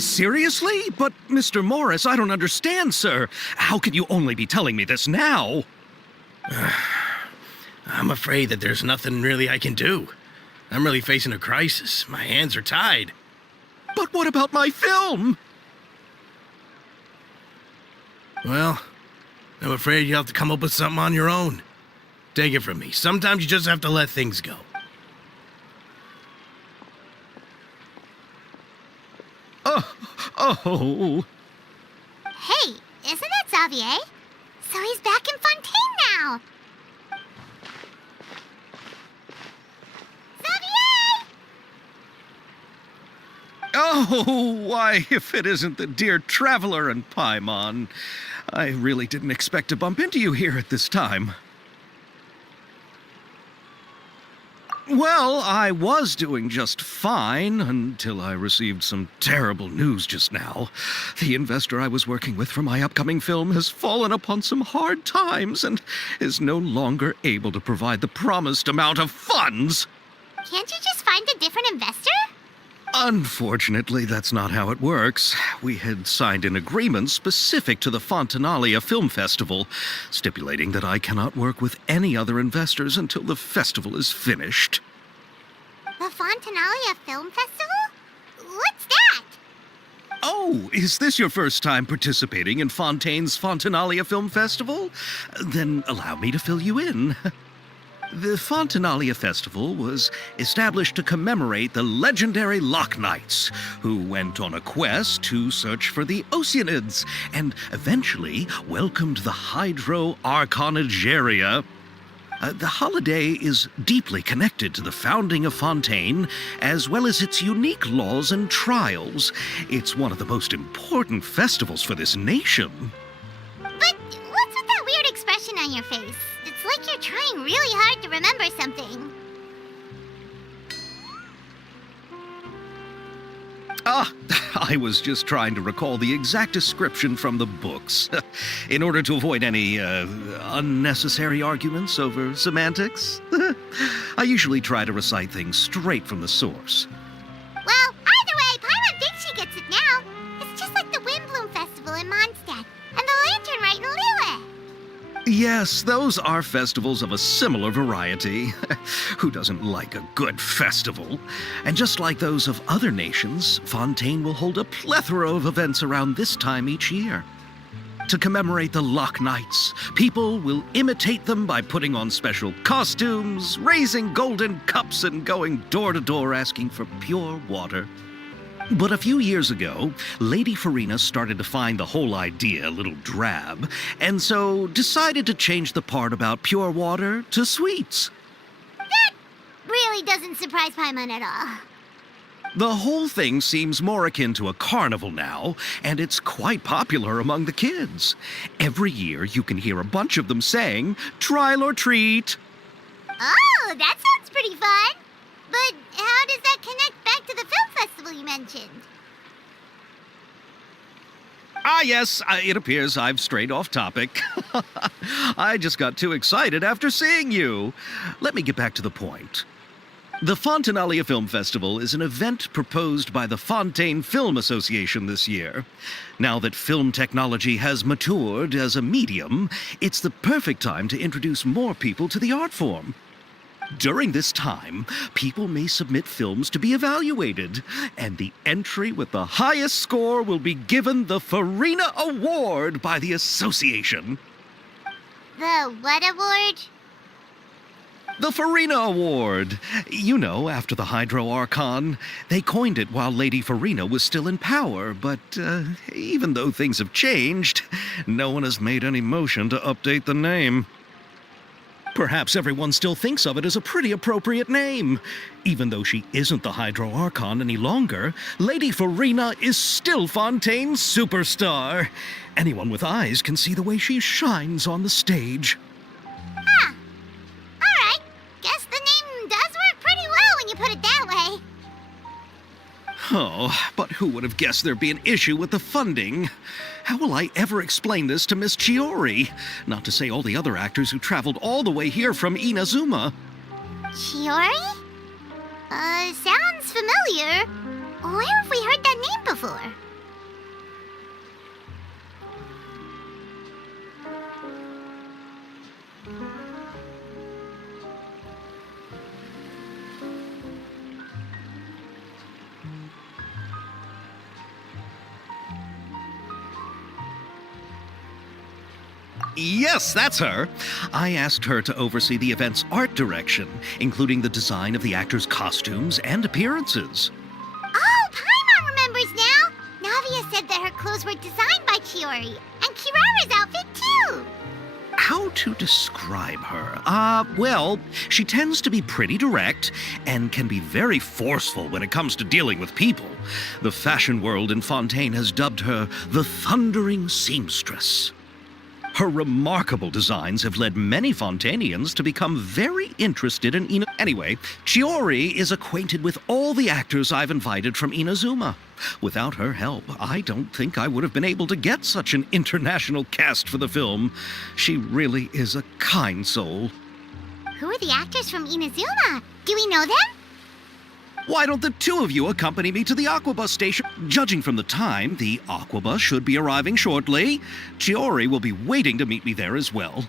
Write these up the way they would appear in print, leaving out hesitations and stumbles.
Seriously? But, Mr. Morris, I don't understand, sir. How can you only be telling me this now? I'm afraid that there's nothing really I can do. I'm really facing a crisis. My hands are tied. But what about my film? Well, I'm afraid you'll have to come up with something on your own. Take it from me. Sometimes you just have to let things go. Oh. Hey, isn't that Xavier? So he's back in Fontaine now. Xavier! Oh, why, if it isn't the dear Traveler and Paimon. I really didn't expect to bump into you here at this time. Well, I was doing just fine until I received some terrible news just now. The investor I was working with for my upcoming film has fallen upon some hard times and is no longer able to provide the promised amount of funds. Can't you just find a different investor? Unfortunately, that's not how it works. We had signed an agreement specific to the Fontanalia Film Festival, stipulating that I cannot work with any other investors until the festival is finished. The Fontanalia Film Festival? What's that? Oh, is this your first time participating in Fontaine's Fontanalia Film Festival? Then allow me to fill you in. The Fontanalia Festival was established to commemorate the legendary Loch Knights, who went on a quest to search for the Oceanids and eventually welcomed the Hydro Arconageria. The holiday is deeply connected to the founding of Fontaine, as well as its unique laws and trials. It's one of the most important festivals for this nation. But what's with that weird expression on your face? It's like you're trying really hard to remember something. I was just trying to recall the exact description from the books, in order to avoid any unnecessary arguments over semantics. I usually try to recite things straight from the source. Well, either way, Paimon thinks she gets it now. It's just like the Windbloom Festival in Mondstadt, and the Lantern Rite in Lille. Yes, those are festivals of a similar variety. Who doesn't like a good festival? And just like those of other nations, Fontaine will hold a plethora of events around this time each year. To commemorate the Loch Knights, people will imitate them by putting on special costumes, raising golden cups, and going door to door asking for pure water. But a few years ago, Lady Farina started to find the whole idea a little drab, and so decided to change the part about pure water to sweets. That really doesn't surprise Paimon at all. The whole thing seems more akin to a carnival now, and it's quite popular among the kids. Every year you can hear a bunch of them saying, "Trial or treat." Oh, that sounds pretty fun. But how does that connect back to the film festival you mentioned? Yes, it appears I've strayed off topic. I just got too excited after seeing you. Let me get back to the point. The Fontanalia Film Festival is an event proposed by the Fontaine Film Association this year. Now that film technology has matured as a medium, it's the perfect time to introduce more people to the art form. During this time, people may submit films to be evaluated, and the entry with the highest score will be given the Farina Award by the association. The what award? The Farina Award. You know, after the Hydro Archon. They coined it while Lady Farina was still in power, but even though things have changed, no one has made any motion to update the name. Perhaps everyone still thinks of it as a pretty appropriate name. Even though she isn't the Hydro Archon any longer, Lady Farina is still Fontaine's superstar. Anyone with eyes can see the way she shines on the stage. Huh. Alright. Guess the name does work pretty well when you put it that way. Oh, but who would have guessed there'd be an issue with the funding? How will I ever explain this to Miss Chiori? Not to say all the other actors who traveled all the way here from Inazuma. Chiori? Sounds familiar. Where have we heard that name before? Yes, that's her. I asked her to oversee the event's art direction, including the design of the actors' costumes and appearances. Oh, Paimon remembers now! Navia said that her clothes were designed by Chiori, and Kirara's outfit too! How to describe her? Well, she tends to be pretty direct and can be very forceful when it comes to dealing with people. The fashion world in Fontaine has dubbed her the Thundering Seamstress. Her remarkable designs have led many Fontainians to become very interested in Anyway, Chiori is acquainted with all the actors I've invited from Inazuma. Without her help, I don't think I would have been able to get such an international cast for the film. She really is a kind soul. Who are the actors from Inazuma? Do we know them? Why don't the two of you accompany me to the Aquabus station? Judging from the time, the Aquabus should be arriving shortly. Chiori will be waiting to meet me there as well.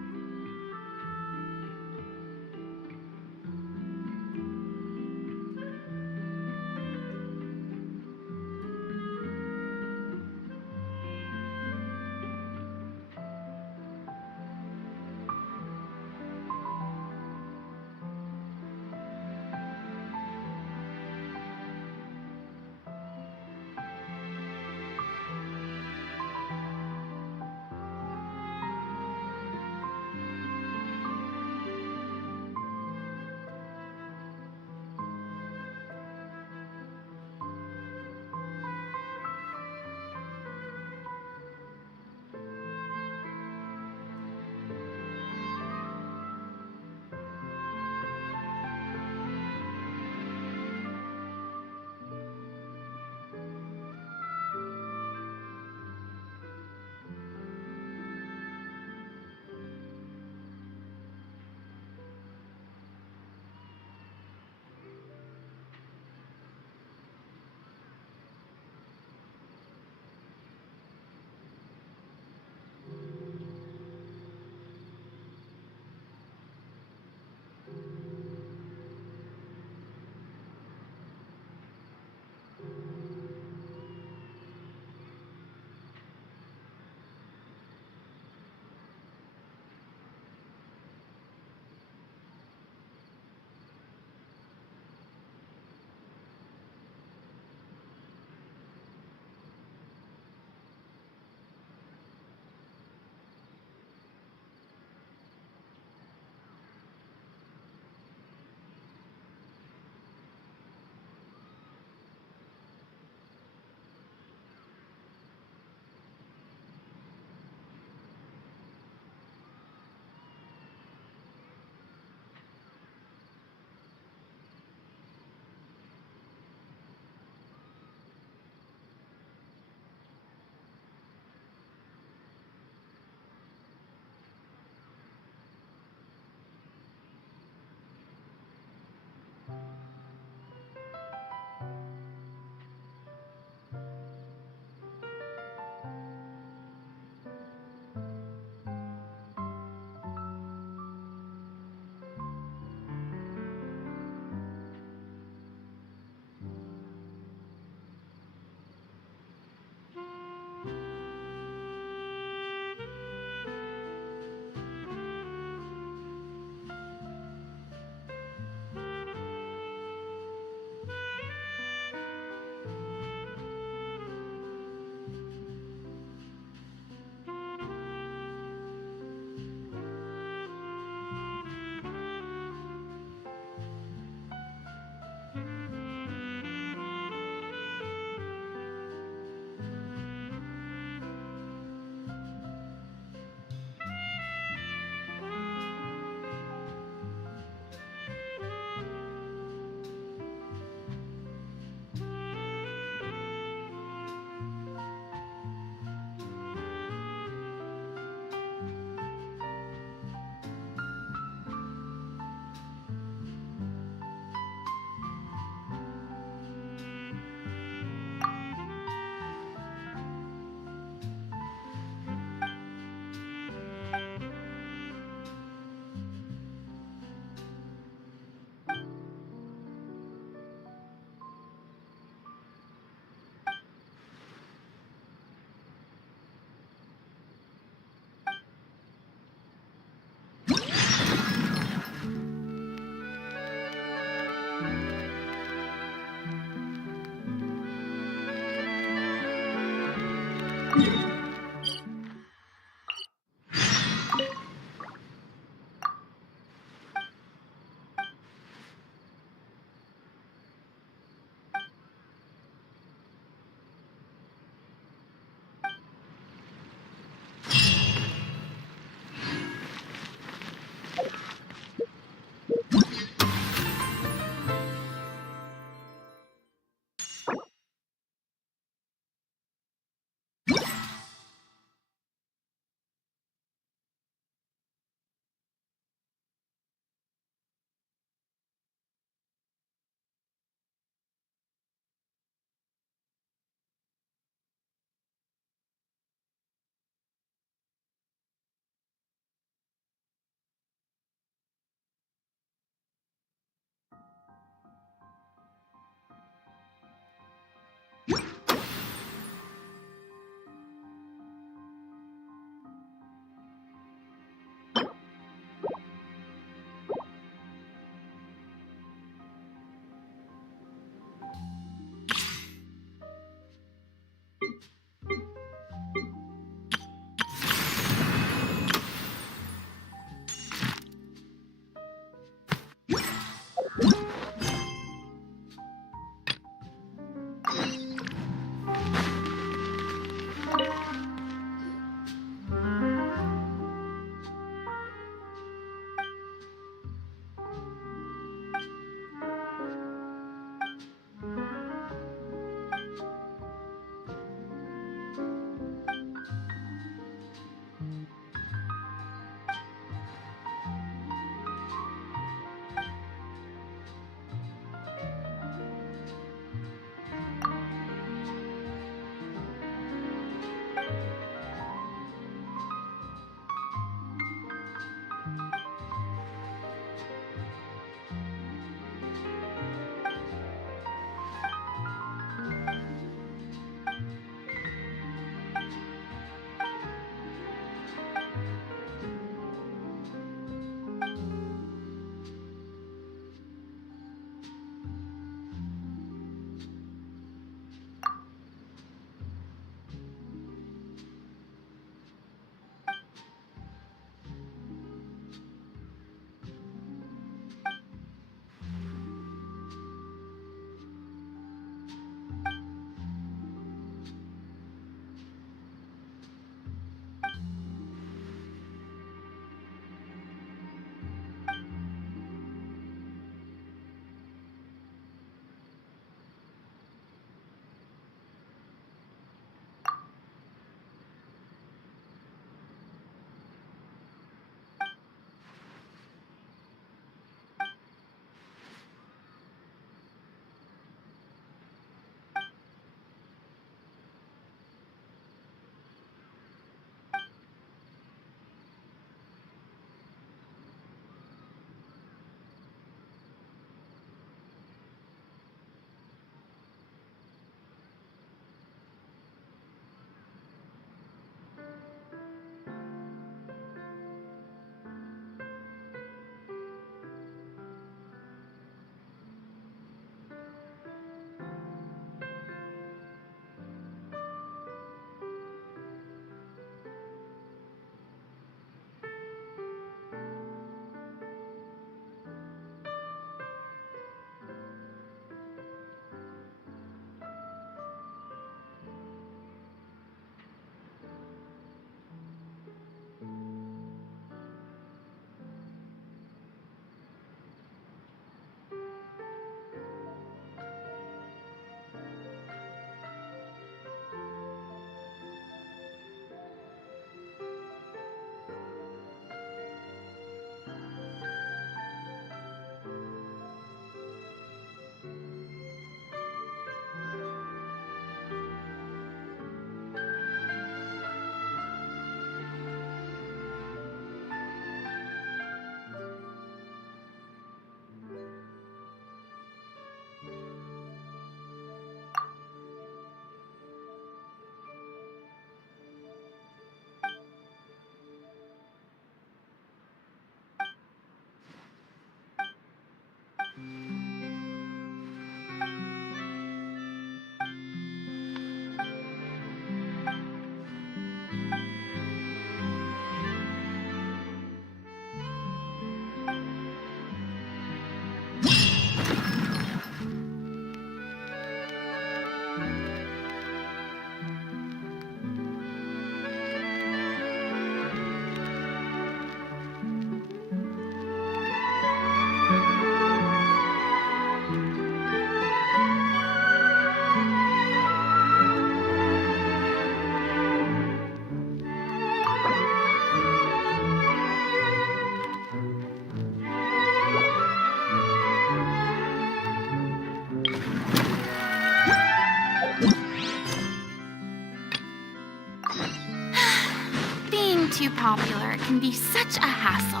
popular can be such a hassle.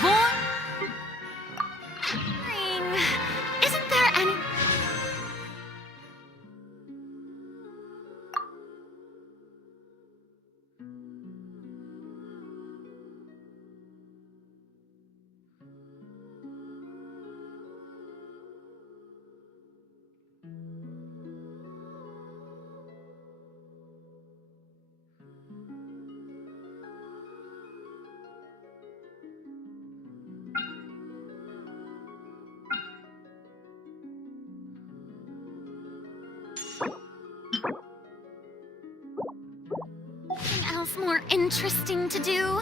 Who boring. Isn't there any... else more interesting to do?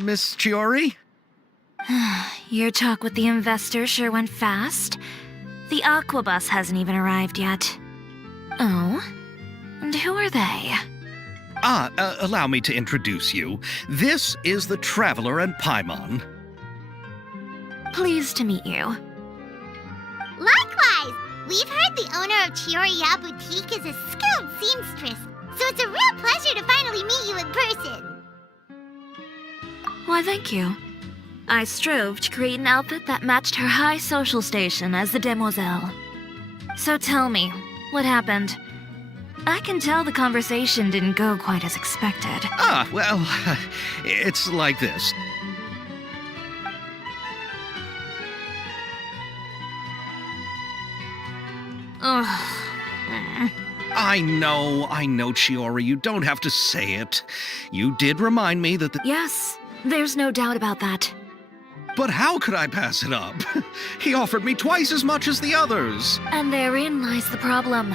Miss Chiori? Your talk with the investor sure went fast. The Aquabus hasn't even arrived yet. Oh? And who are they? Allow me to introduce you. This is the Traveler and Paimon. Pleased to meet you. Likewise! We've heard the owner of Chioriya Boutique is a skilled seamstress, so it's a real pleasure to finally meet you in person. Why, thank you. I strove to create an outfit that matched her high social station as the demoiselle. So tell me, what happened? I can tell the conversation didn't go quite as expected. Well, it's like this. Ugh. I know, Chiori, you don't have to say it. You did remind me that the... Yes, there's no doubt about that. But how could I pass it up? He offered me twice as much as the others. And therein lies the problem.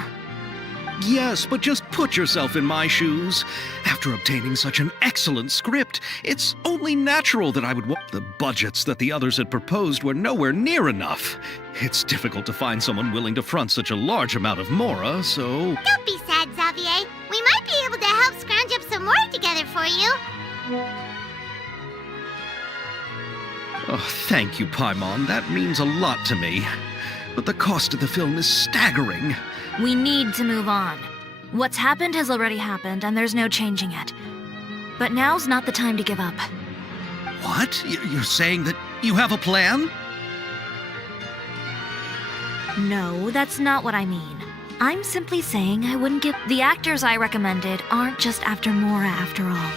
Yes, but just put yourself in my shoes. After obtaining such an excellent script, it's only natural that I would want... The budgets that the others had proposed were nowhere near enough. It's difficult to find someone willing to front such a large amount of mora, so... Don't be sad, Xavier. We might be able to help scrounge up some more together for you. Oh, thank you, Paimon. That means a lot to me. But the cost of the film is staggering. We need to move on. What's happened has already happened, and there's no changing it. But now's not the time to give up. What? You're saying that you have a plan? No, that's not what I mean. I'm simply saying I wouldn't give... The actors I recommended aren't just after Mora after all.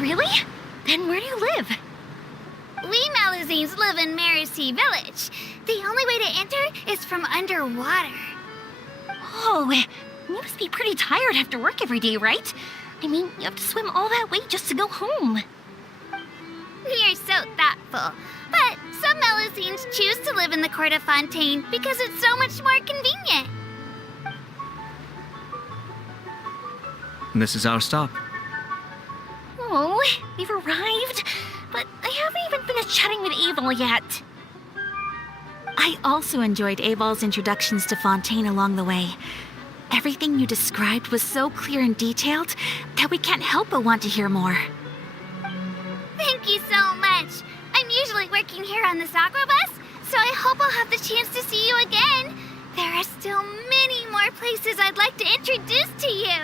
Really? Then where do you live? We Malazines live in Marcy Village. The only way to enter is from underwater. Oh, you must be pretty tired after work every day, right? I mean, you have to swim all that way just to go home. We are so thoughtful. But some Malazines choose to live in the Court of Fontaine because it's so much more convenient. This is our stop. Oh, we've arrived, but I haven't even finished chatting with Abel yet. I also enjoyed Abel's introductions to Fontaine along the way. Everything you described was so clear and detailed that we can't help but want to hear more. Thank you so much. I'm usually working here on this aqua bus, so I hope I'll have the chance to see you again. There are still many more places I'd like to introduce to you.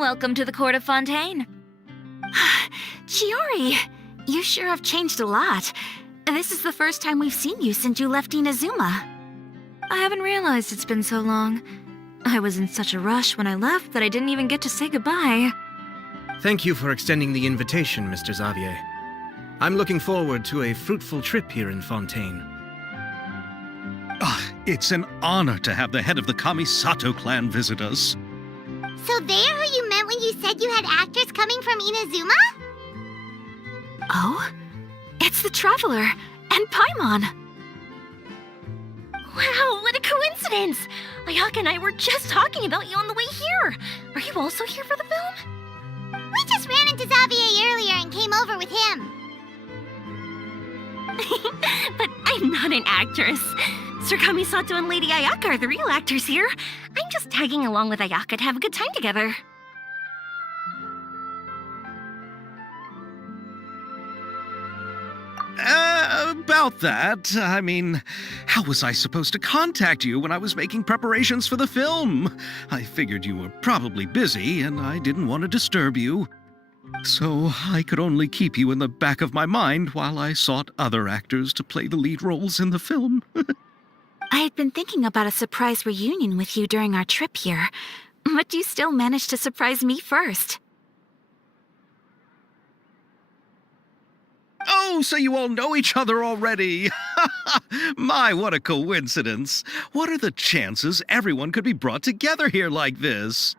Welcome to the court of Fontaine. Chiori, you sure have changed a lot. This is the first time we've seen you since you left Inazuma. I haven't realized it's been so long. I was in such a rush when I left that I didn't even get to say goodbye. Thank you for extending the invitation, Mr. Xavier. I'm looking forward to a fruitful trip here in Fontaine. It's an honor to have the head of the Kamisato clan visit us. So they're who you meant when you said you had actors coming from Inazuma? Oh? It's the Traveler and Paimon. Wow, what a coincidence! Ayaka and I were just talking about you on the way here. Are you also here for the film? We just ran into Xavier earlier and came over with him. But I'm not an actress. Sir Kamisato and Lady Ayaka are the real actors here. I'm just tagging along with Ayaka to have a good time together. About that, I mean, how was I supposed to contact you when I was making preparations for the film? I figured you were probably busy, and I didn't want to disturb you. So I could only keep you in the back of my mind while I sought other actors to play the lead roles in the film. I had been thinking about a surprise reunion with you during our trip here, but you still managed to surprise me first. Oh, so you all know each other already. My, what a coincidence. What are the chances everyone could be brought together here like this?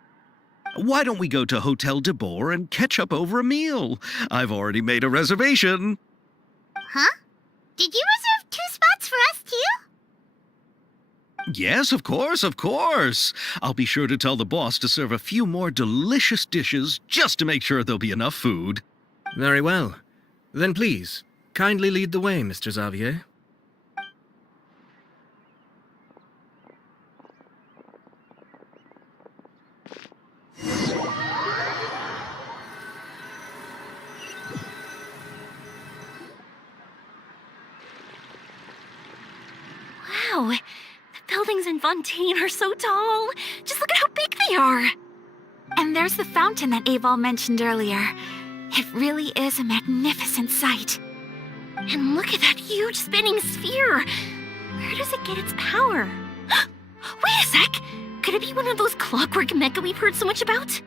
Why don't we go to Hotel de Boer and catch up over a meal? I've already made a reservation. Huh? Did you reserve 2 spots for us too? Yes, of course, of course. I'll be sure to tell the boss to serve a few more delicious dishes just to make sure there'll be enough food. Very well. Then please, kindly lead the way, Mr. Xavier. Wow, the buildings in Fontaine are so tall. Just look at how big they are. And there's the fountain that Aval mentioned earlier. It really is a magnificent sight. And look at that huge spinning sphere. Where does it get its power? Wait a sec! Could it be one of those clockwork mecha we've heard so much about?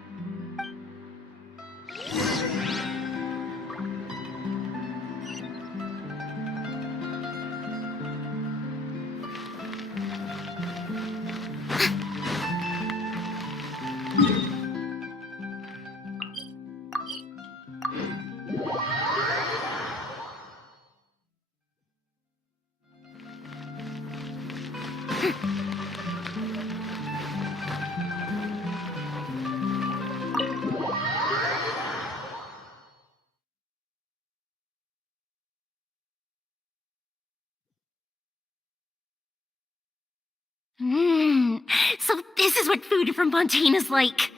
So this is what food from Fontaine is like.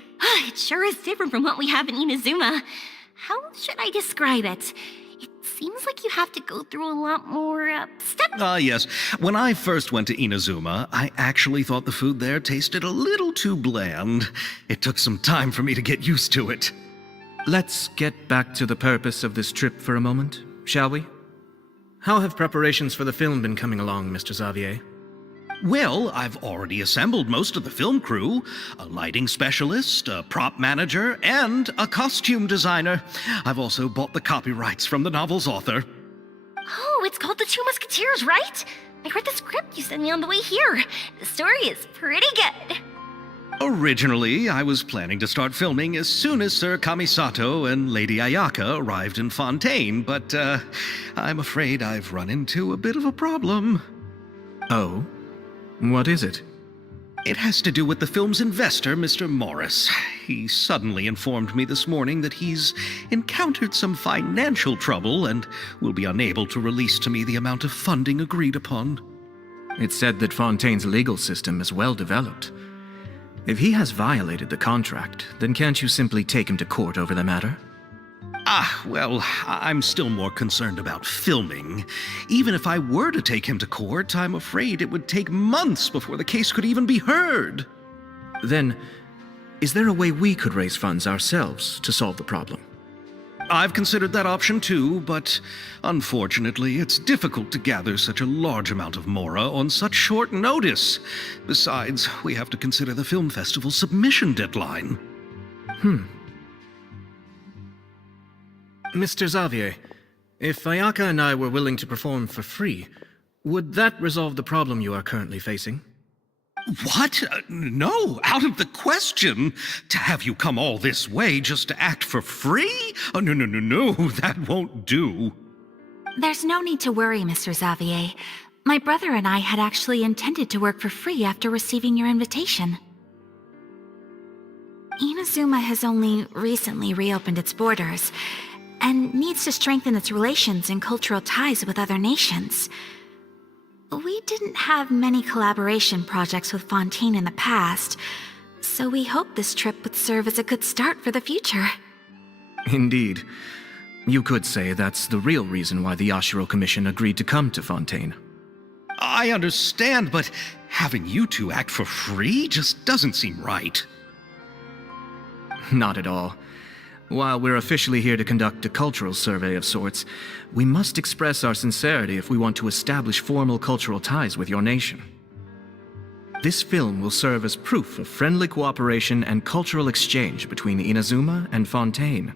It sure is different from what we have in Inazuma. How should I describe it? It seems like you have to go through a lot more steps. Yes. When I first went to Inazuma, I actually thought the food there tasted a little too bland. It took some time for me to get used to it. Let's get back to the purpose of this trip for a moment, shall we? How have preparations for the film been coming along, Mr. Xavier? Well, I've already assembled most of the film crew, a lighting specialist, a prop manager, and a costume designer. I've also bought the copyrights from the novel's author. Oh, it's called The Two Musketeers, right? I read the script you sent me on the way here. The story is pretty good. Originally, I was planning to start filming as soon as Sir Kamisato and Lady Ayaka arrived in Fontaine, but I'm afraid I've run into a bit of a problem. Oh? What is it? It has to do with the film's investor, Mr. Morris. He suddenly informed me this morning that he's encountered some financial trouble and will be unable to release to me the amount of funding agreed upon. It's said that Fontaine's legal system is well developed. If he has violated the contract, then can't you simply take him to court over the matter? Well, I'm still more concerned about filming. Even if I were to take him to court, I'm afraid it would take months before the case could even be heard. Then, Is there a way we could raise funds ourselves to solve the problem? I've considered that option too, but unfortunately, it's difficult to gather such a large amount of Mora on such short notice. Besides, we have to consider the film festival's submission deadline. Mr. Xavier, if Ayaka and I were willing to perform for free, would that resolve the problem you are currently facing? What? No, out of the question. To have you come all this way just to act for free? Oh, no, that won't do. There's no need to worry, Mr. Xavier. My brother and I had actually intended to work for free after receiving your invitation. Inazuma has only recently reopened its borders, and needs to strengthen its relations and cultural ties with other nations. We didn't have many collaboration projects with Fontaine in the past, so we hoped this trip would serve as a good start for the future. Indeed. You could say that's the real reason why the Yashiro Commission agreed to come to Fontaine. I understand, but having you two act for free just doesn't seem right. Not at all. While we're officially here to conduct a cultural survey of sorts, we must express our sincerity if we want to establish formal cultural ties with your nation. This film will serve as proof of friendly cooperation and cultural exchange between Inazuma and Fontaine.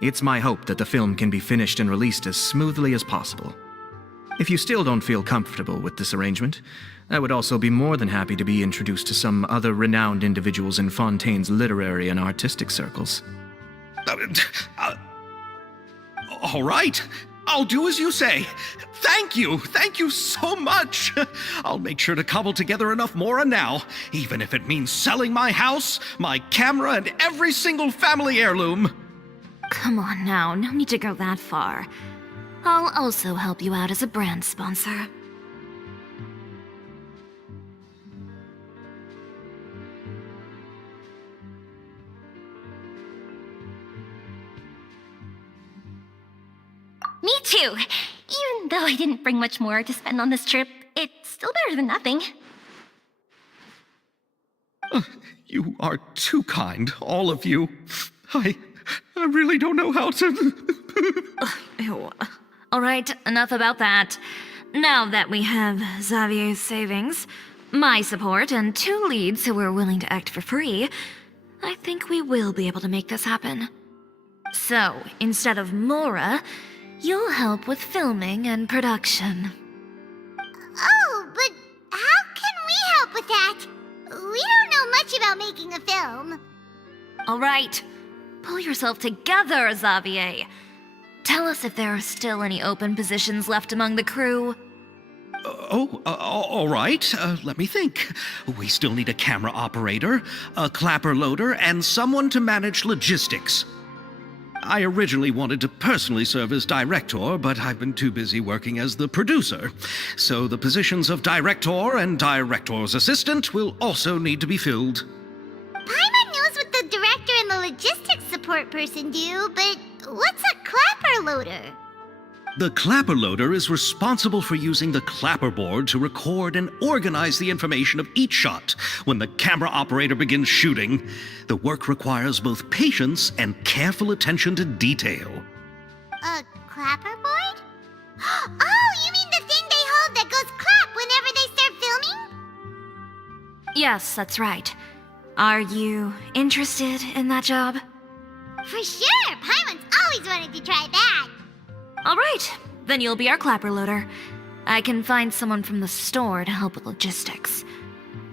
It's my hope that the film can be finished and released as smoothly as possible. If you still don't feel comfortable with this arrangement, I would also be more than happy to be introduced to some other renowned individuals in Fontaine's literary and artistic circles. All right, I'll do as you say. Thank you so much. I'll make sure to cobble together enough Mora now, even if it means selling my house, my camera, and every single family heirloom. Come on now, no need to go that far. I'll also help you out as a brand sponsor. Me too. Even though I didn't bring much more to spend on this trip, it's still better than nothing. You are too kind, all of you. I really don't know how to... Ew. All right, enough about that. Now that we have Xavier's savings, my support, and 2 leads who are willing to act for free, I think we will be able to make this happen. So, instead of Mora, you'll help with filming and production. Oh, but how can we help with that? We don't know much about making a film. All right, pull yourself together, Xavier. Tell us if there are still any open positions left among the crew. All right. Let me think. We still need a camera operator, a clapper loader, and someone to manage logistics. I originally wanted to personally serve as director, but I've been too busy working as the producer. So the positions of director and director's assistant will also need to be filled. Paimon knows what the director and the logistics support person do, but what's a clapper loader? The clapper loader is responsible for using the clapper board to record and organize the information of each shot when the camera operator begins shooting. The work requires both patience and careful attention to detail. A clapper board? Oh, you mean the thing they hold that goes clap whenever they start filming? Yes, that's right. Are you interested in that job? For sure! Paimon's always wanted to try that. All right, then you'll be our clapper loader. I can find someone from the store to help with logistics.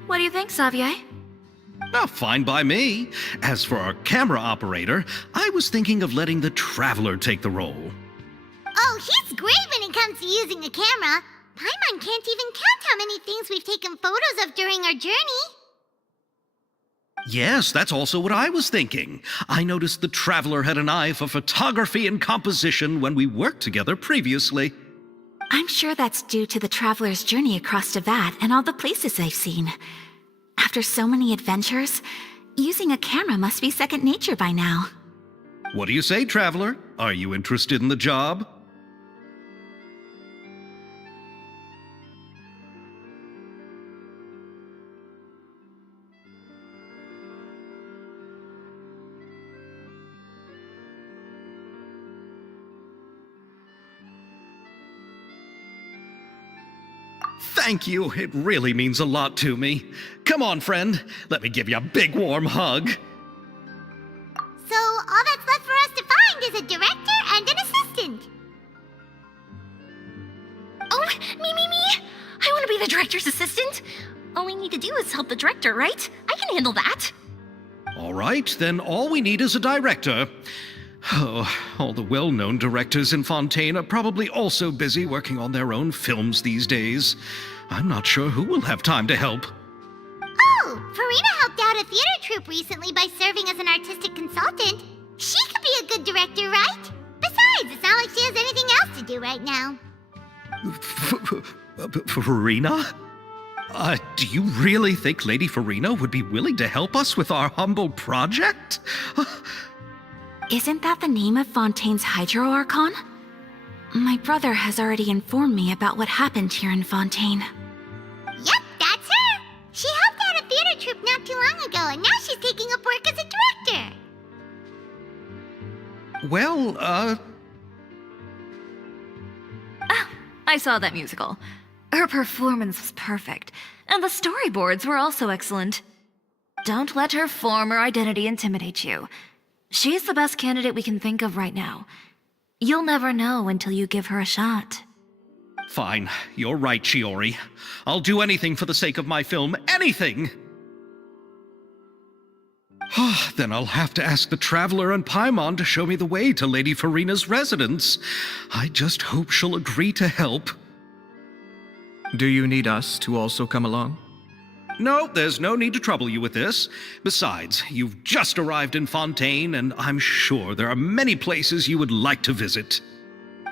What do you think, Xavier? Oh, fine by me. As for our camera operator, I was thinking of letting the Traveler take the role. Oh, he's great when it comes to using a camera. Paimon can't even count how many things we've taken photos of during our journey. Yes, that's also what I was thinking. I noticed the Traveler had an eye for photography and composition when we worked together previously. I'm sure that's due to the traveler's journey across Teyvat and all the places they've seen. After so many adventures, using a camera must be second nature by now. What do you say, Traveler? Are you interested in the job? Thank you. It really means a lot to me. Come on, friend. Let me give you a big warm hug. So all that's left for us to find is a director and an assistant. Oh, me. I want to be the director's assistant. All we need to do is help the director, right? I can handle that. All right, then all we need is a director. Oh, all the well-known directors in Fontaine are probably also busy working on their own films these days. I'm not sure who will have time to help. Oh, Farina helped out a theater troupe recently by serving as an artistic consultant. She could be a good director, right? Besides, it's not like she has anything else to do right now. Farina? Do you really think Lady Farina would be willing to help us with our humble project? Isn't that the name of Fontaine's Hydro Archon? My brother has already informed me about what happened here in Fontaine. Yep, that's her. She helped out a theater troupe not too long ago, and now she's taking up work as a director. Well, I saw that musical. Her performance was perfect, and the storyboards were also excellent. Don't let her form or identity intimidate you. She's the best candidate we can think of right now. You'll never know until you give her a shot. fine. You're right, Shiori. I'll do anything for the sake of my film. Anything! Then I'll have to ask the Traveler and Paimon to show me the way to Lady Farina's residence. I just hope she'll agree to help. Do you need us to also come along? No, there's no need to trouble you with this. Besides, you've just arrived in Fontaine, and I'm sure there are many places you would like to visit.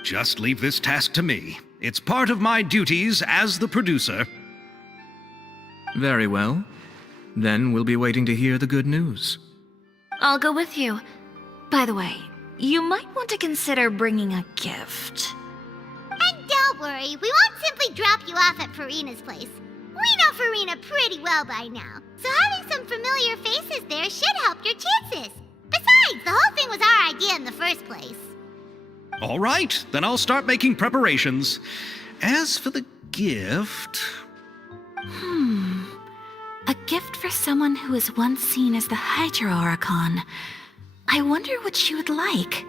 Just leave this task to me. It's part of my duties as the producer. Very well. Then we'll be waiting to hear the good news. I'll go with you. By the way, you might want to consider bringing a gift. And don't worry, we won't simply drop you off at Farina's place. We know Farina pretty well by now, so having some familiar faces there should help your chances. Besides, the whole thing was our idea in the first place. All right, then I'll start making preparations. As for the gift... A gift for someone who was once seen as the Hydro Archon. I wonder what she would like.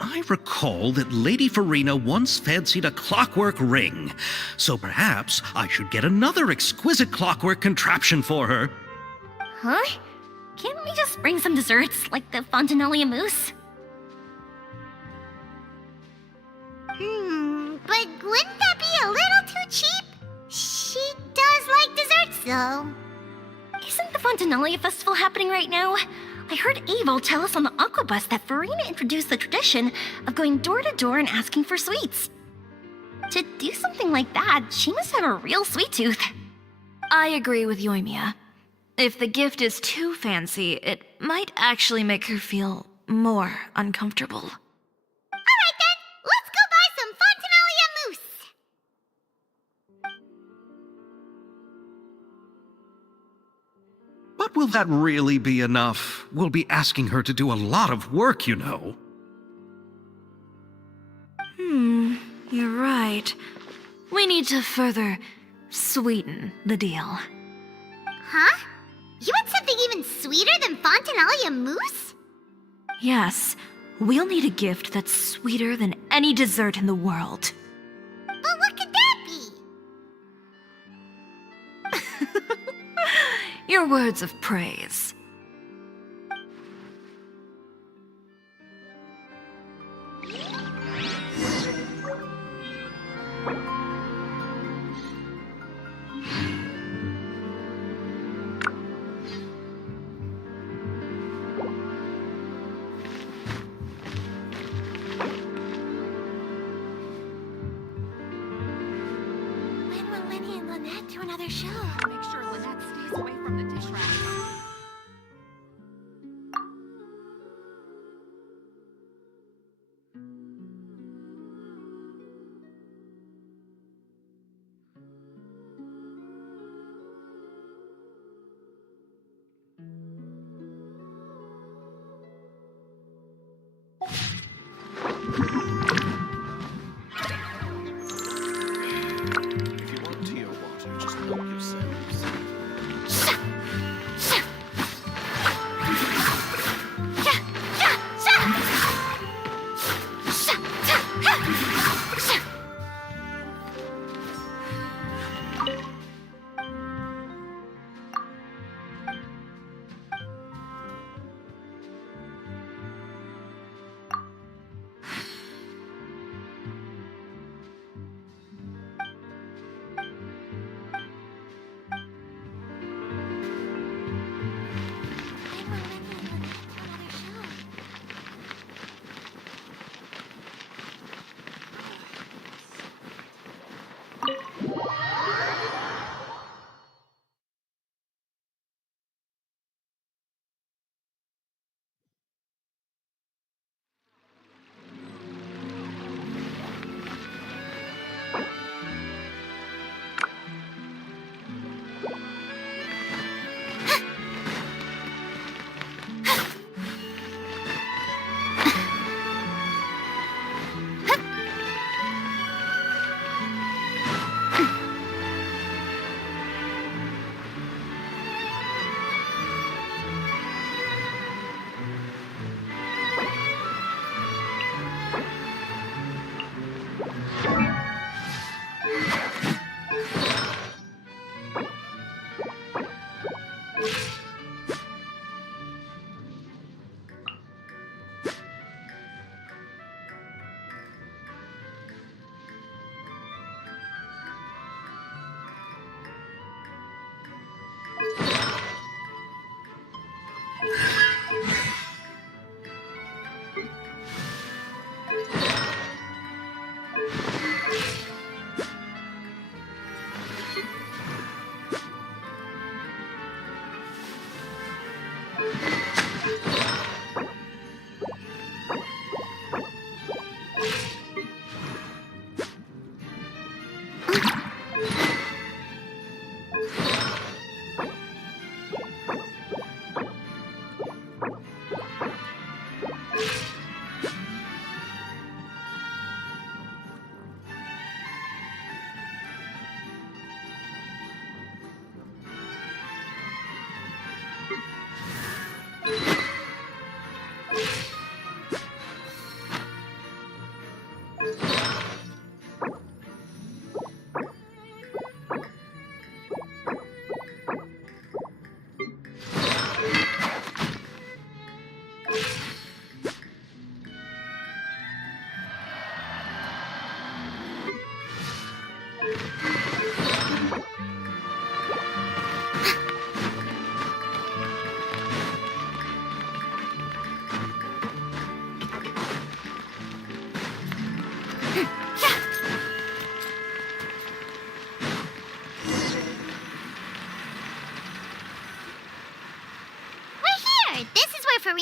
I recall that Lady Farina once fancied a clockwork ring, so perhaps I should get another exquisite clockwork contraption for her. Huh? Can't we just bring some desserts, like the Fontanalia mousse? But wouldn't that be a little too cheap? She does like desserts, though. Isn't the Fontanalia festival happening right now? I heard Abel tell us on the Aquabus that Farina introduced the tradition of going door to door and asking for sweets. To do something like that, she must have a real sweet tooth. I agree with Yoimiya. If the gift is too fancy, it might actually make her feel more uncomfortable. Alright then, let's go buy some Fontanalia mousse! But will that really be enough? We'll be asking her to do a lot of work, you know. You're right. We need to further sweeten the deal. Huh? You want something even sweeter than Fontanalia mousse? Yes, we'll need a gift that's sweeter than any dessert in the world. But what could that be? Your words of praise. When will Winnie and Lynette do another show? Make sure Lynette stays away from the dish rack. If you want tea or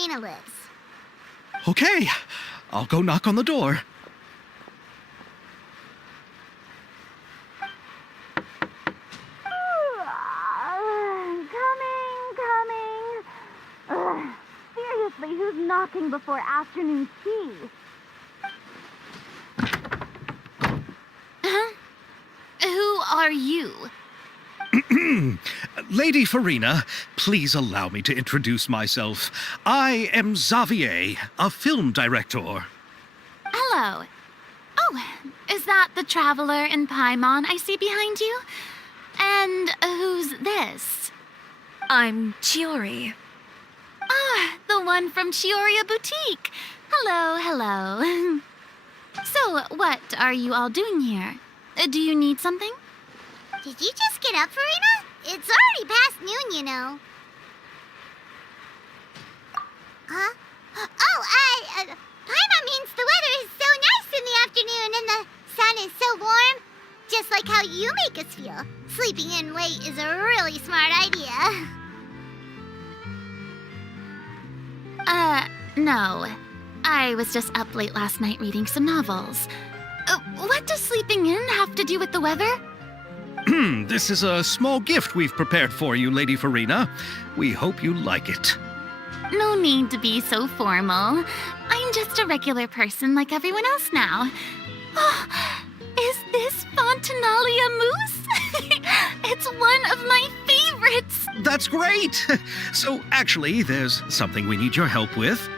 Farina lives. Okay, I'll go knock on the door. Coming. Seriously, who's knocking before afternoon tea? Who are you? Lady Farina, please allow me to introduce myself. I am Xavier, a film director. Hello. Oh, is that the traveler in Paimon I see behind you? And who's this? I'm Chiori. Ah, the one from Chioria Boutique. Hello, hello. So, what are you all doing here? Do you need something? Did you just get up, Farina? It's already past noon, you know. Huh? Paimon means the weather is so nice in the afternoon and the sun is so warm. Just like how you make us feel. Sleeping in late is a really smart idea. No. I was just up late last night reading some novels. What does sleeping in have to do with the weather? This is a small gift we've prepared for you, Lady Farina. We hope you like it. No need to be so formal. I'm just a regular person like everyone else now. Oh, is this Fontinalia mousse? It's one of my favorites. That's great! So, actually, there's something we need your help with.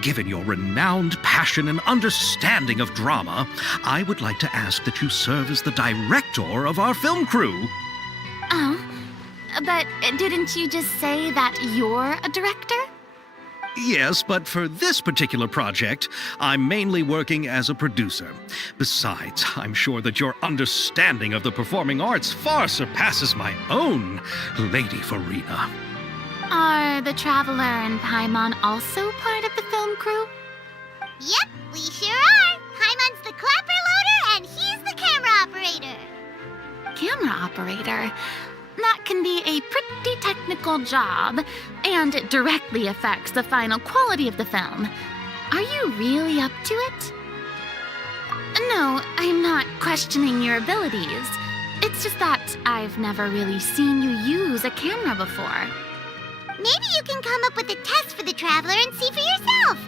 Given your renowned passion and understanding of drama, I would like to ask that you serve as the director of our film crew. Oh, but didn't you just say that you're a director? Yes, but for this particular project, I'm mainly working as a producer. Besides, I'm sure that your understanding of the performing arts far surpasses my own, Lady Farina. Are the Traveler and Paimon also part of the film crew? Yep, we sure are. Paimon's the clapper loader and he's the camera operator. Camera operator? That can be a pretty technical job, and it directly affects the final quality of the film. Are you really up to it? No, I'm not questioning your abilities. It's just that I've never really seen you use a camera before. Maybe you can come up with a test for the Traveler and see for yourself.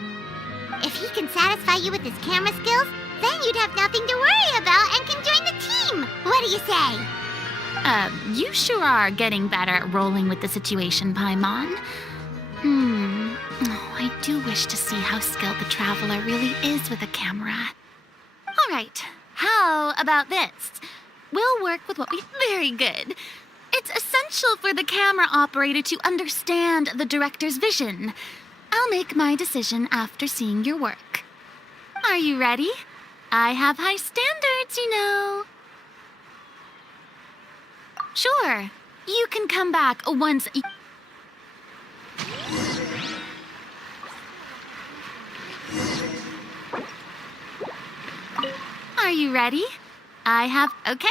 If he can satisfy you with his camera skills, then you'd have nothing to worry about and can join the team. What do you say? You sure are getting better at rolling with the situation, Paimon. Oh, I do wish to see how skilled the Traveler really is with a camera. All right, how about this? We'll work with what we... Very good. It's essential for the camera operator to understand the director's vision. I'll make my decision after seeing your work. Are you ready? I have high standards, you know. Sure. You can come back once... Are you ready? I have... Okay.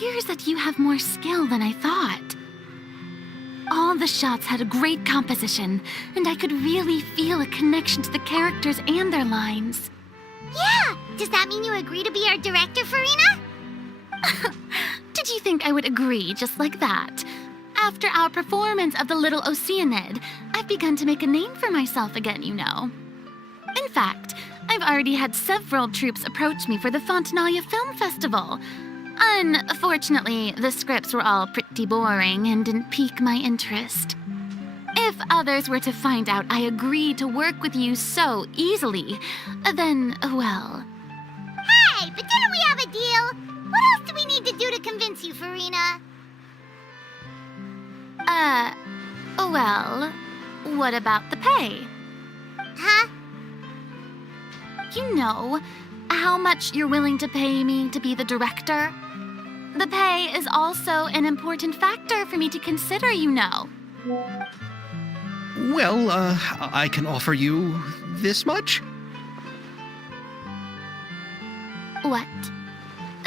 appears that you have more skill than I thought. All the shots had a great composition, and I could really feel a connection to the characters and their lines. Yeah! Does that mean you agree to be our director, Farina? Did you think I would agree just like that? After our performance of The Little Oceanid, I've begun to make a name for myself again, you know. In fact, I've already had several troops approach me for the Fontanalia Film Festival. Unfortunately, the scripts were all pretty boring and didn't pique my interest. If others were to find out I agreed to work with you so easily, then, well... Hey, but didn't we have a deal? What else do we need to do to convince you, Farina? Well, what about the pay? Huh? You know, how much you're willing to pay me to be the director? The pay is also an important factor for me to consider, you know. Well, I can offer you this much? What?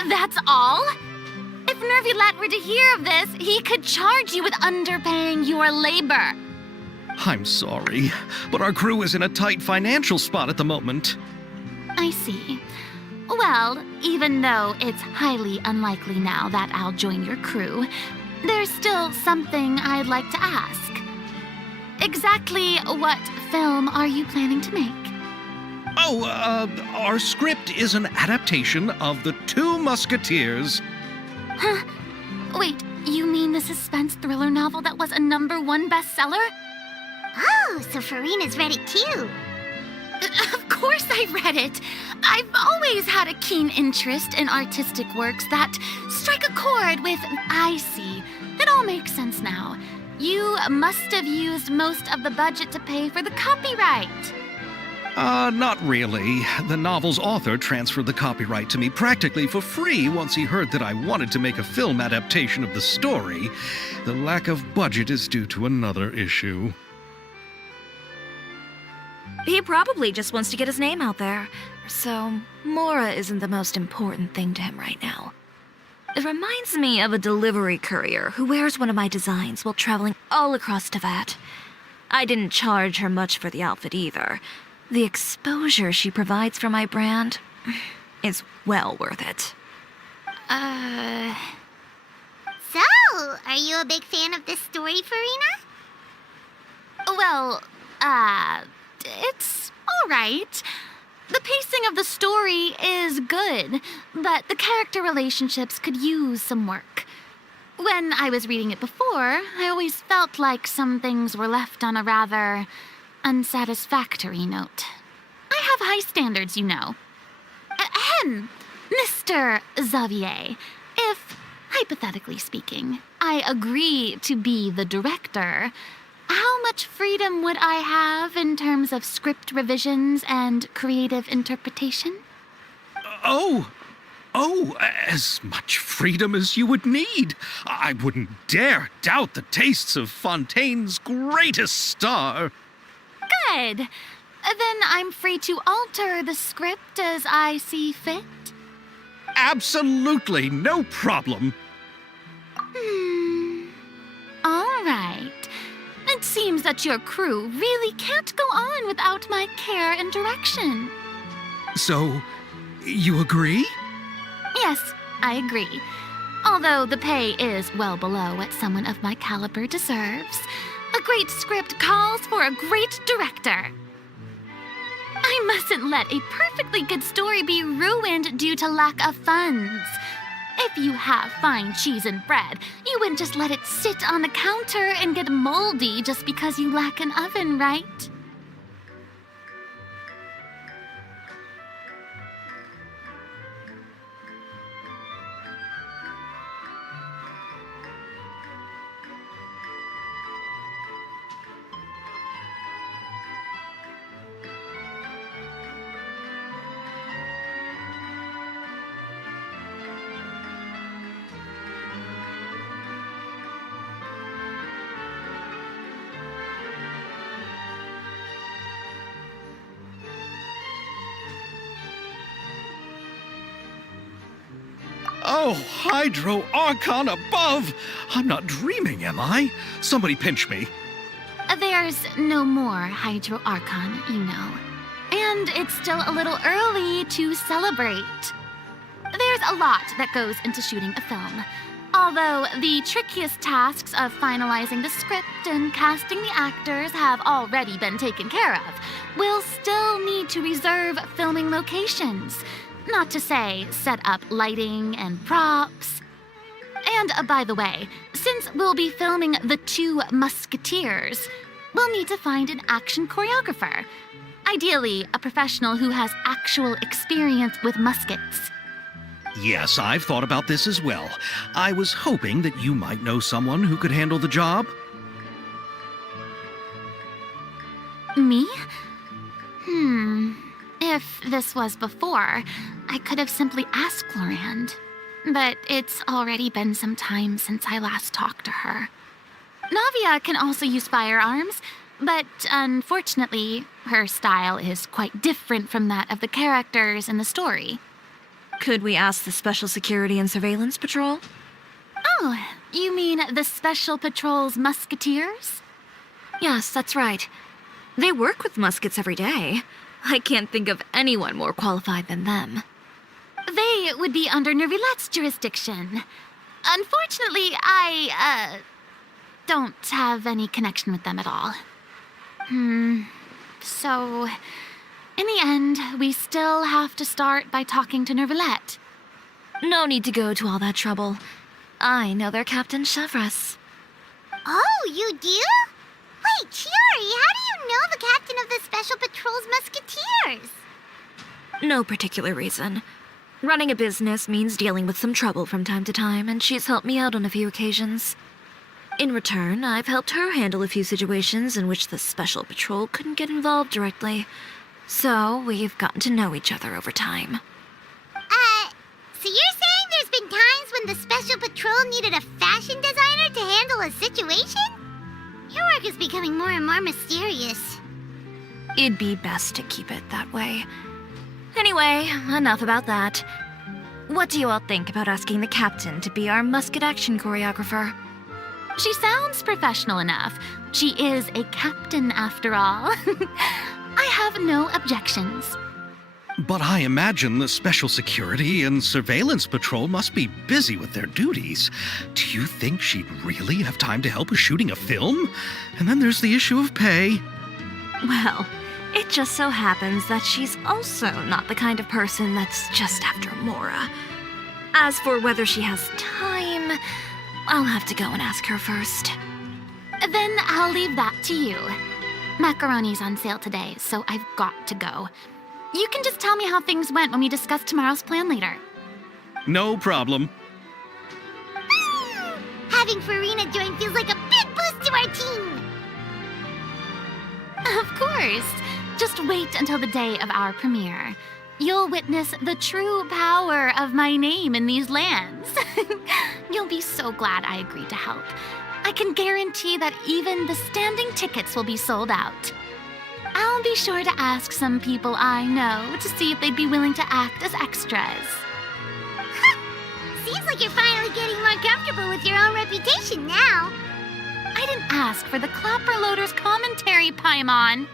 That's all? If Nervilat were to hear of this, he could charge you with underpaying your labor. I'm sorry, but our crew is in a tight financial spot at the moment. I see. Well, even though it's highly unlikely now that I'll join your crew, there's still something I'd like to ask. Exactly what film are you planning to make? Oh, our script is an adaptation of The Two Musketeers. Huh? Wait, you mean the suspense thriller novel that was a #1 bestseller? Oh, so Farina's read it too. Of course I read it. I've always had a keen interest in artistic works that strike a chord with... I see. It all makes sense now. You must have used most of the budget to pay for the copyright. Not really. The novel's author transferred the copyright to me practically for free once he heard that I wanted to make a film adaptation of the story. The lack of budget is due to another issue. He probably just wants to get his name out there. So, Mora isn't the most important thing to him right now. It reminds me of a delivery courier who wears one of my designs while traveling all across Teyvat. I didn't charge her much for the outfit either. The exposure she provides for my brand is well worth it. So, are you a big fan of this story, Farina? Well, it's all right. The pacing of the story is good, but the character relationships could use some work. When I was reading it before, I always felt like some things were left on a rather unsatisfactory note. I have high standards, you know. Ahem, Mr. Xavier, if, hypothetically speaking, I agree to be the director, how much freedom would I have in terms of script revisions and creative interpretation? Oh, as much freedom as you would need. I wouldn't dare doubt the tastes of Fontaine's greatest star. Good. Then I'm free to alter the script as I see fit. Absolutely, no problem. All right. It seems that your crew really can't go on without my care and direction. So, you agree? Yes, I agree. Although the pay is well below what someone of my caliber deserves. A great script calls for a great director. I mustn't let a perfectly good story be ruined due to lack of funds. If you have fine cheese and bread, you wouldn't just let it sit on the counter and get moldy just because you lack an oven, right? Oh, Hydro Archon above! I'm not dreaming, am I? Somebody pinch me. There's no more Hydro Archon, you know. And it's still a little early to celebrate. There's a lot that goes into shooting a film. Although the trickiest tasks of finalizing the script and casting the actors have already been taken care of, we'll still need to reserve filming locations. Not to say set up lighting and props. And by the way, since we'll be filming the 2 Musketeers, we'll need to find an action choreographer. Ideally, a professional who has actual experience with muskets. Yes, I've thought about this as well. I was hoping that you might know someone who could handle the job. Me? If this was before, I could have simply asked Florand. But it's already been some time since I last talked to her. Navia can also use firearms, but unfortunately, her style is quite different from that of the characters in the story. Could we ask the Special Security and Surveillance Patrol? Oh, you mean the Special Patrol's Musketeers? Yes, that's right. They work with muskets every day. I can't think of anyone more qualified than them. They would be under Nervilette's jurisdiction. Unfortunately, I don't have any connection with them at all. So, in the end, we still have to start by talking to Nervilette. No need to go to all that trouble. I know their Captain Chevres. Oh, you do? Wait, Chiori, how do you know the captain of the Special Patrol's Musketeers? No particular reason. Running a business means dealing with some trouble from time to time, and she's helped me out on a few occasions. In return, I've helped her handle a few situations in which the Special Patrol couldn't get involved directly. So, we've gotten to know each other over time. So you're saying there's been times when the Special Patrol needed a fashion designer to handle a situation? Your work is becoming more and more mysterious. It'd be best to keep it that way. Anyway, enough about that. What do you all think about asking the captain to be our musket action choreographer? She sounds professional enough. She is a captain, after all. I have no objections. But I imagine the Special Security and Surveillance Patrol must be busy with their duties. Do you think she'd really have time to help with shooting a film? And then there's the issue of pay. Well, it just so happens that she's also not the kind of person that's just after Mora. As for whether she has time, I'll have to go and ask her first. Then I'll leave that to you. Macaroni's on sale today, so I've got to go. You can just tell me how things went when we discuss tomorrow's plan later. No problem. Having Farina join feels like a big boost to our team. Of course. Just wait until the day of our premiere. You'll witness the true power of my name in these lands. You'll be so glad I agreed to help. I can guarantee that even the standing tickets will be sold out. I'll be sure to ask some people I know to see if they'd be willing to act as extras. Seems like you're finally getting more comfortable with your own reputation now. I didn't ask for the Clapper Loader's commentary, Paimon.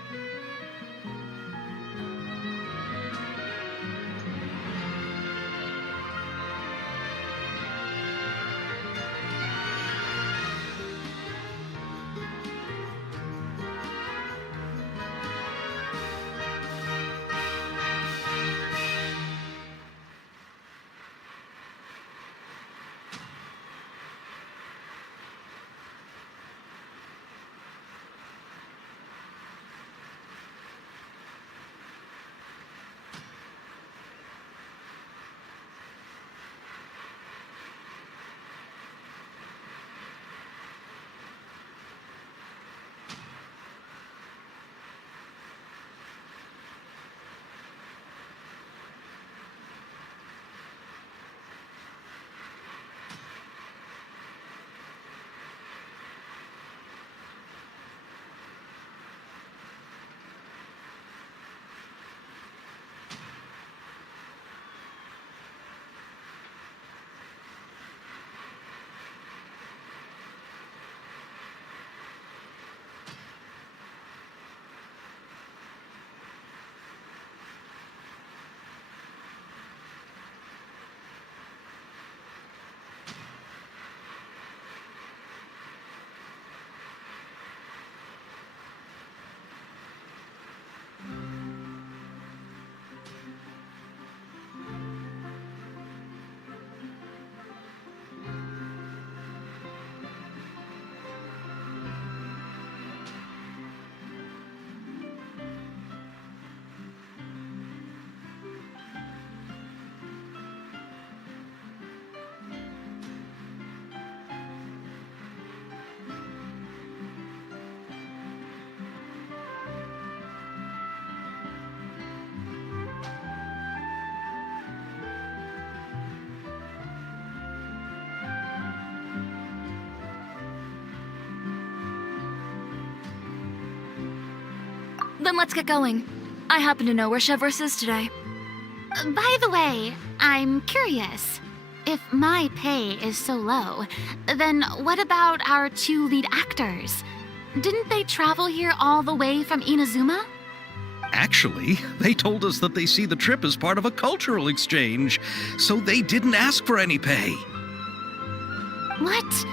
Then let's get going. I happen to know where Chevreuse is today. By the way, I'm curious. If my pay is so low, then what about our 2 lead actors? Didn't they travel here all the way from Inazuma? Actually, they told us that they see the trip as part of a cultural exchange, so they didn't ask for any pay. What?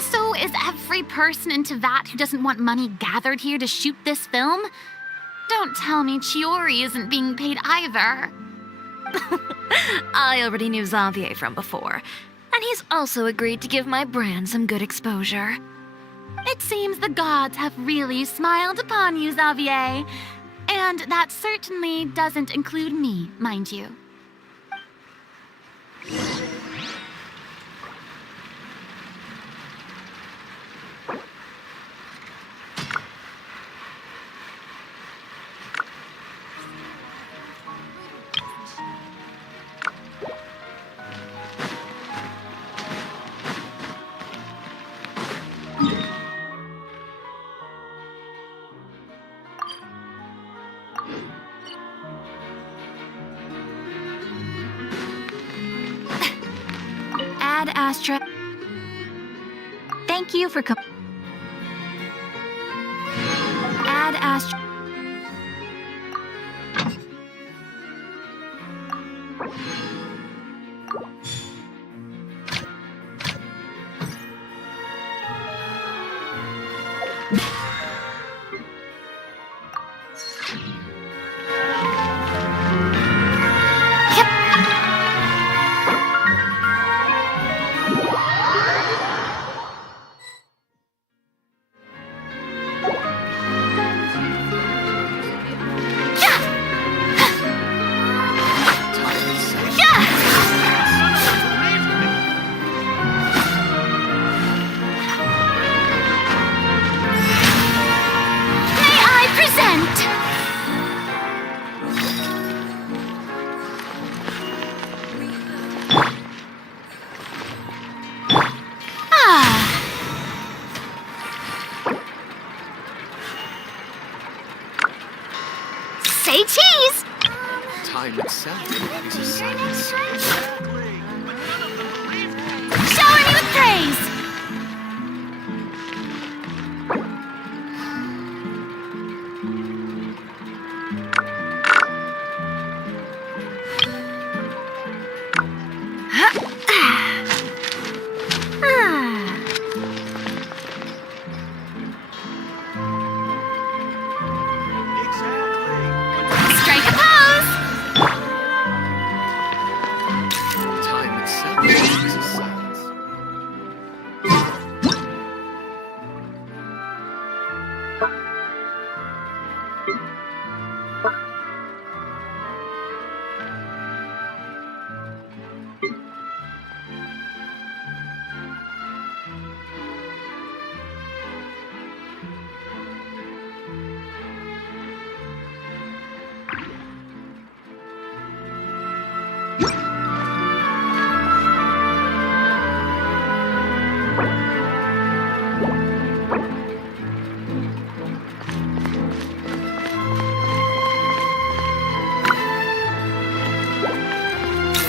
So is every person in Teyvat who doesn't want money gathered here to shoot this film? Don't tell me Chiori isn't being paid either. I already knew Xavier from before, and he's also agreed to give my brand some good exposure. It seems the gods have really smiled upon you, Xavier. And that certainly doesn't include me, mind you. Ad Astra. Thank you for coming. Ad Astra. Say cheese! Time itself is a science. Shower me with praise! Strike a pose! Time itself is a science.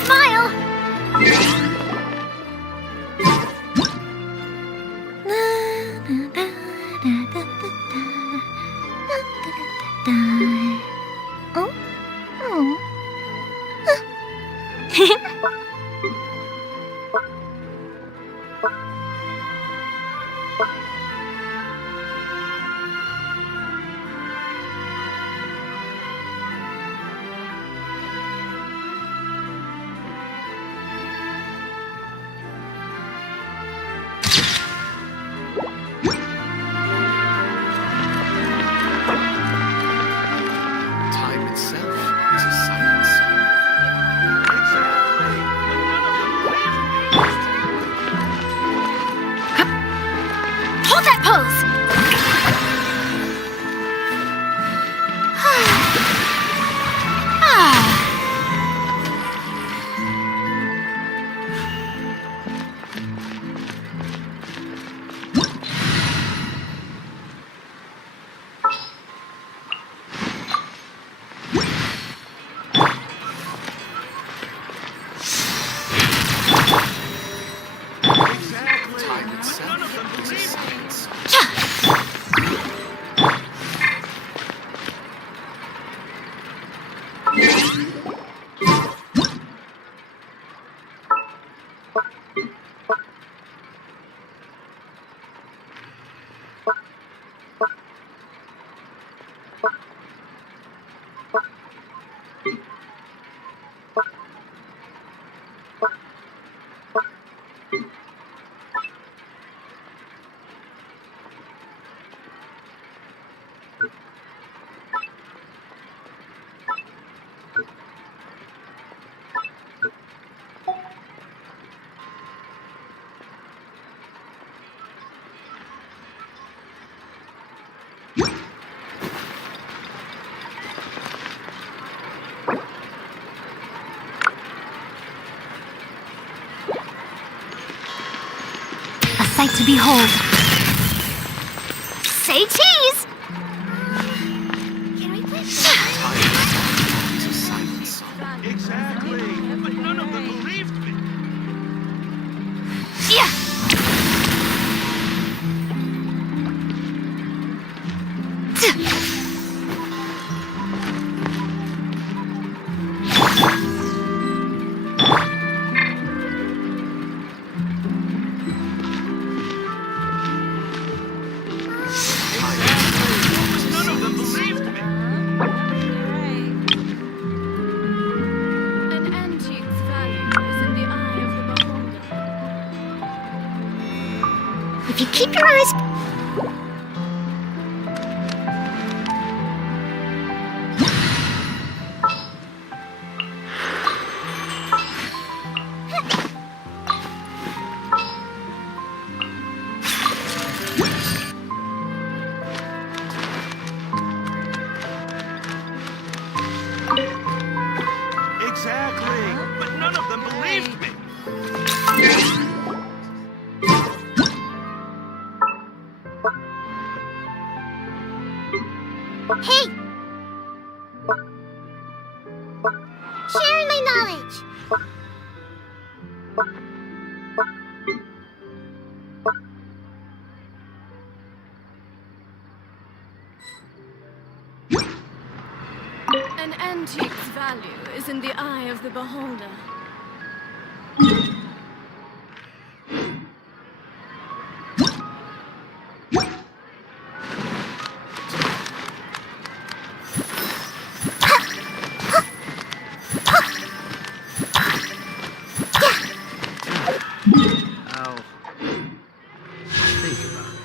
Smile! Oh? Oh. Time itself is a science. sight to behold. Say cheese! Can we please? Exactly. But none of them believed me. Yeah! None of them believed me. An antique's value is in the eye of the beholder. If you keep your eyes... Exactly. But none of them believed me. Hey! Sharing my knowledge. An antique's value is in the eye of the beholder. Ow. Think about it.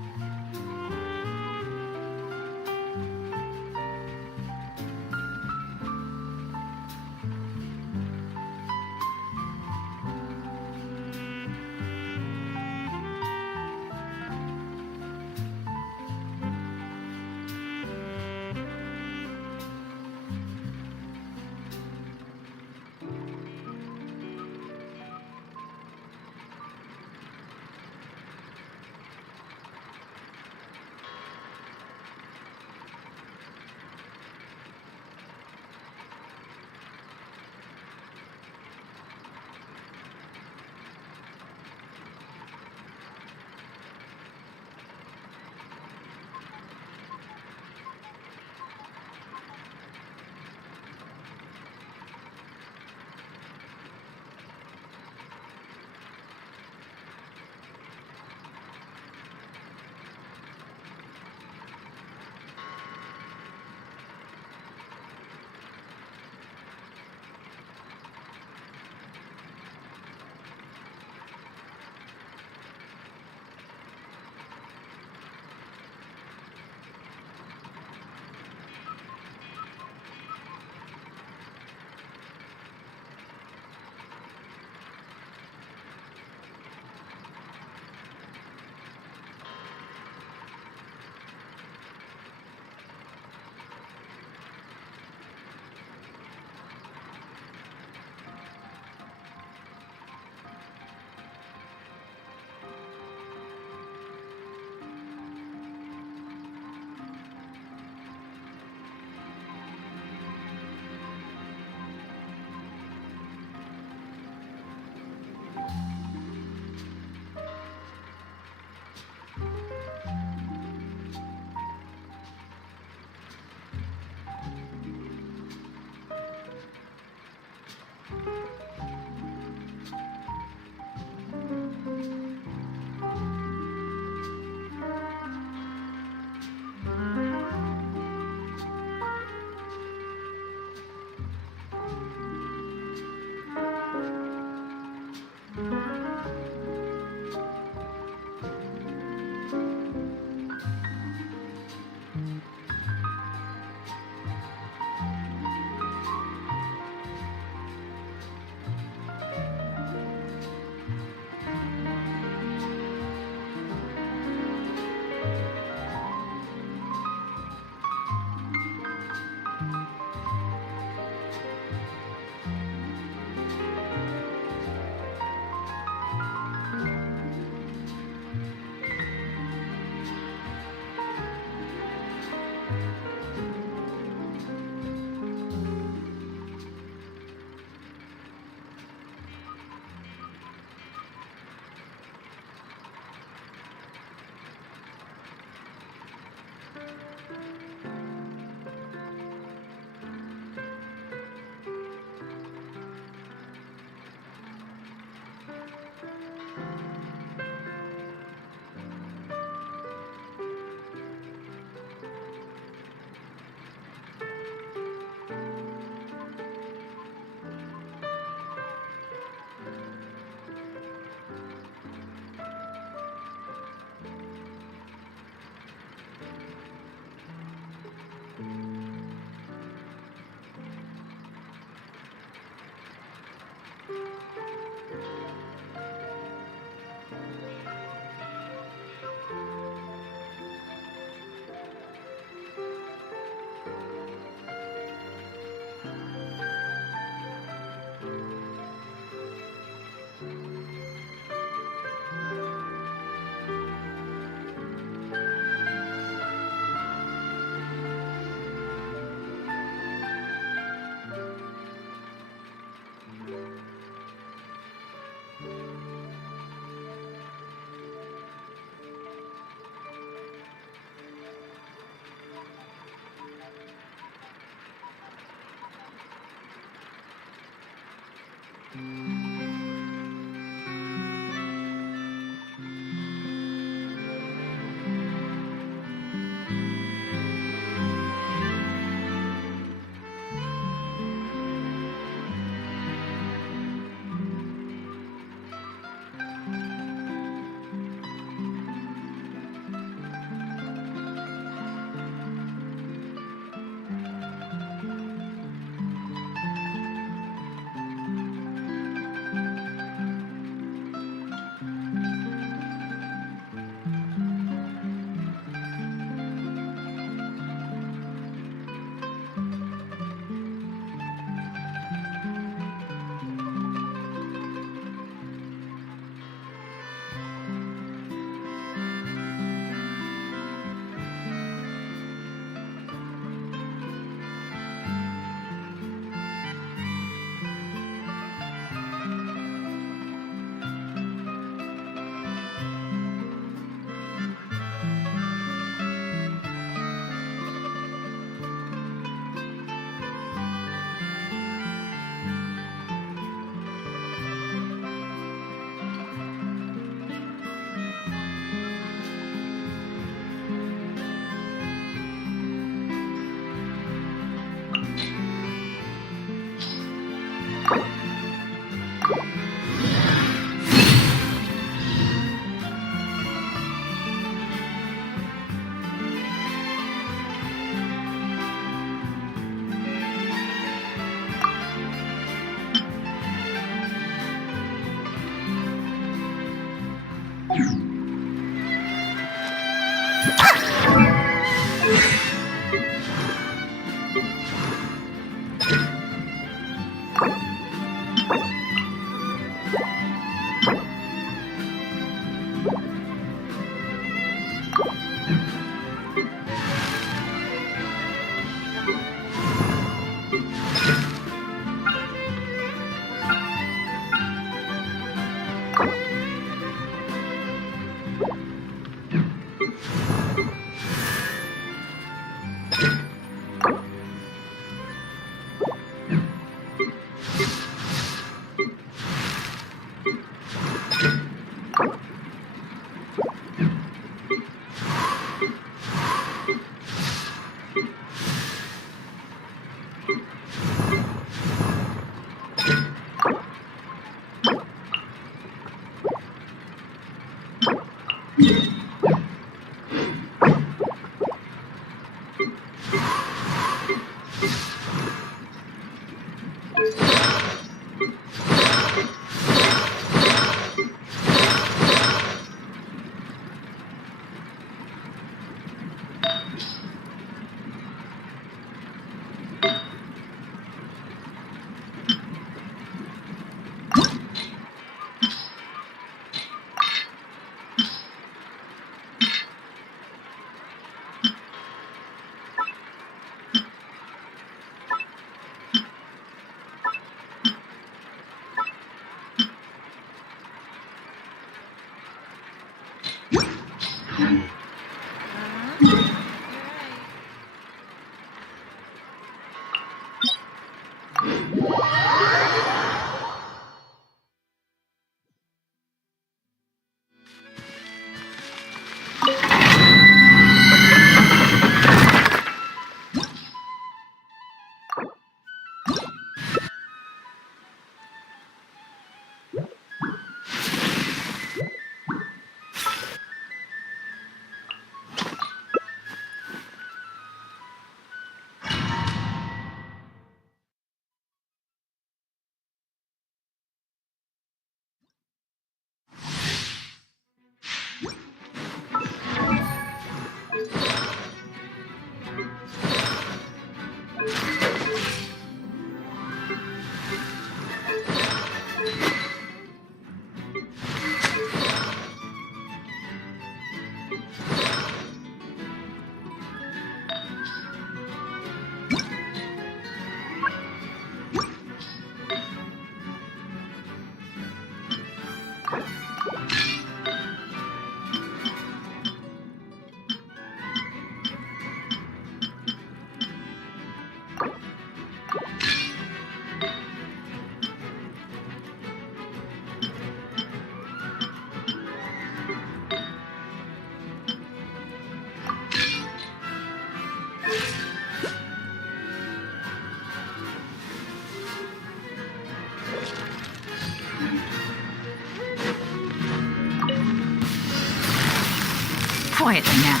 Quietly now.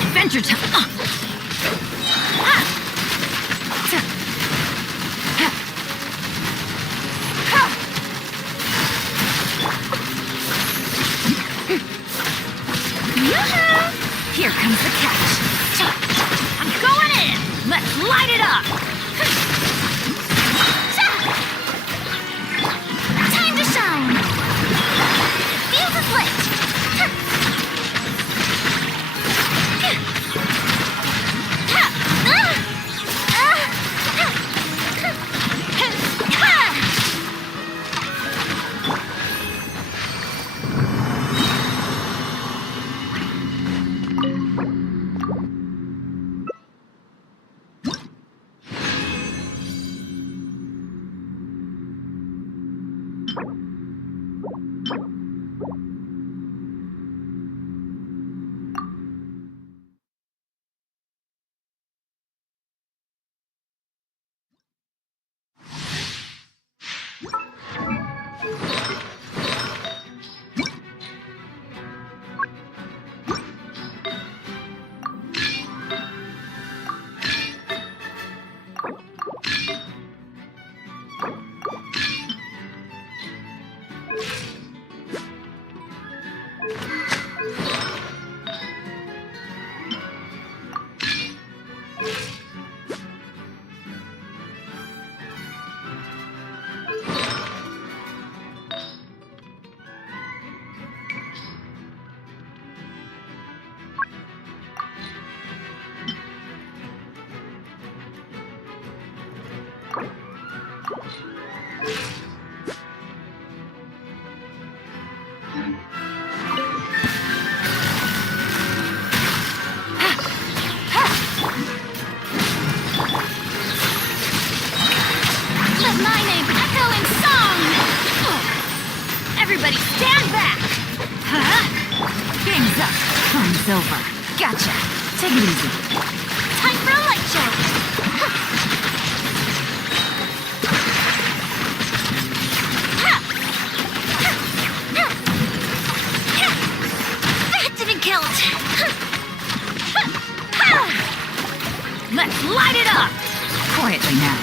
Adventure time! Here comes the catch. I'm going in! Let's light it up! Time to shine! Fuse is lit! Everybody stand back! Game's up. Fun's over. Gotcha. Take it easy. Time for a light show! That didn't count! Let's light it up! Quietly now.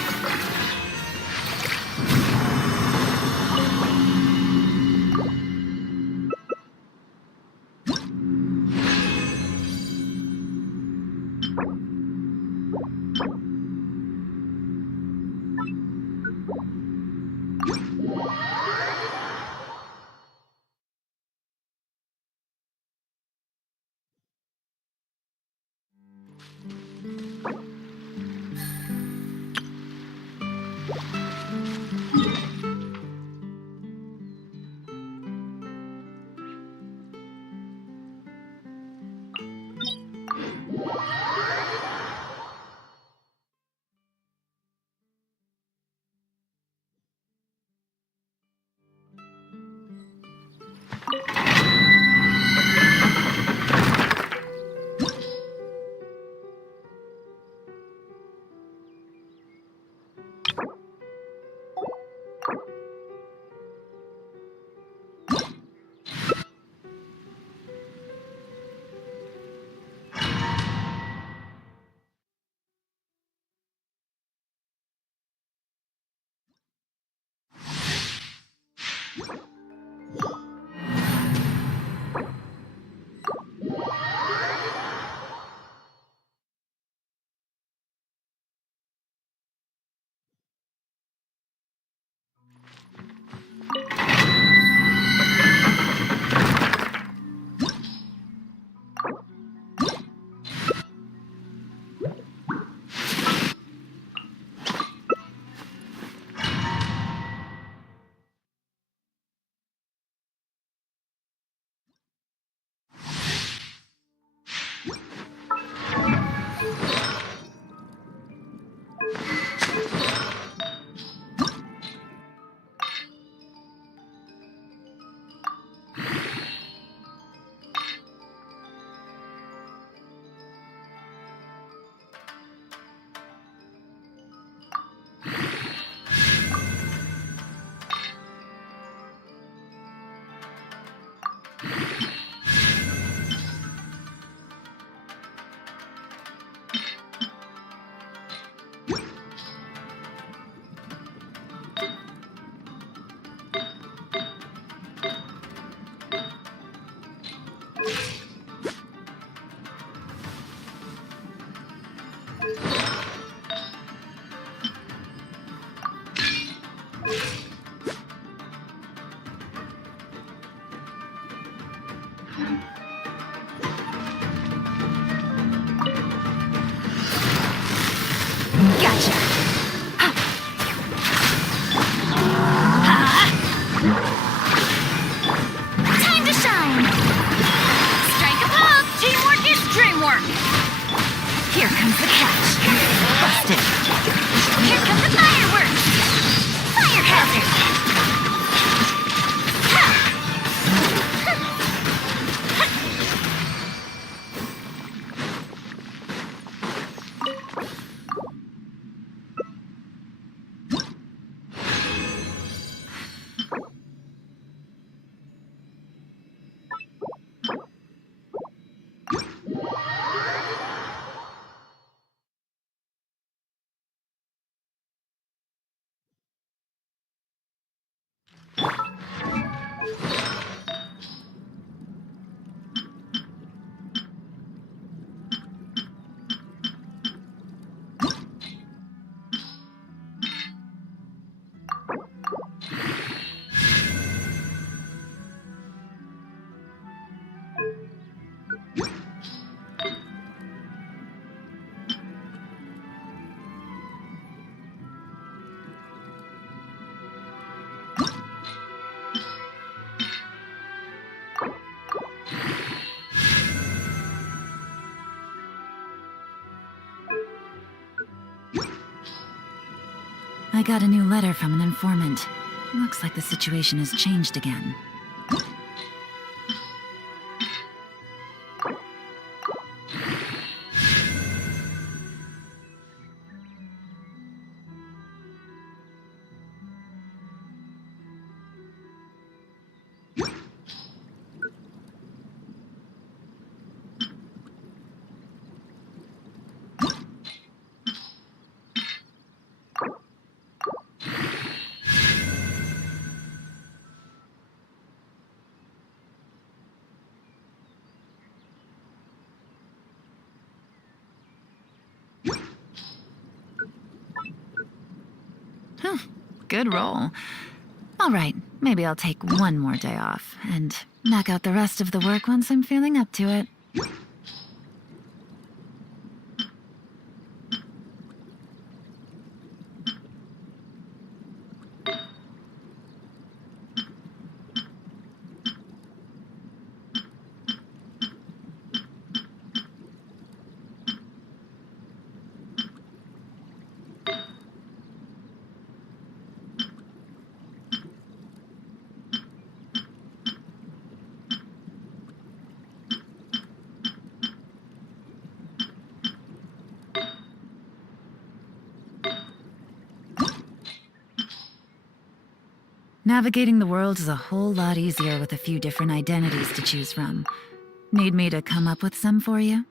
Time to shine! Strike a pose! Teamwork is dreamwork! Here comes the catch. Busted! Here comes the fireworks! Fire hazard! I got a new letter from an informant. Looks like the situation has changed again. Good roll. All right, maybe I'll take one more day off and knock out the rest of the work once I'm feeling up to it. Navigating the world is a whole lot easier with a few different identities to choose from. Need me to come up with some for you?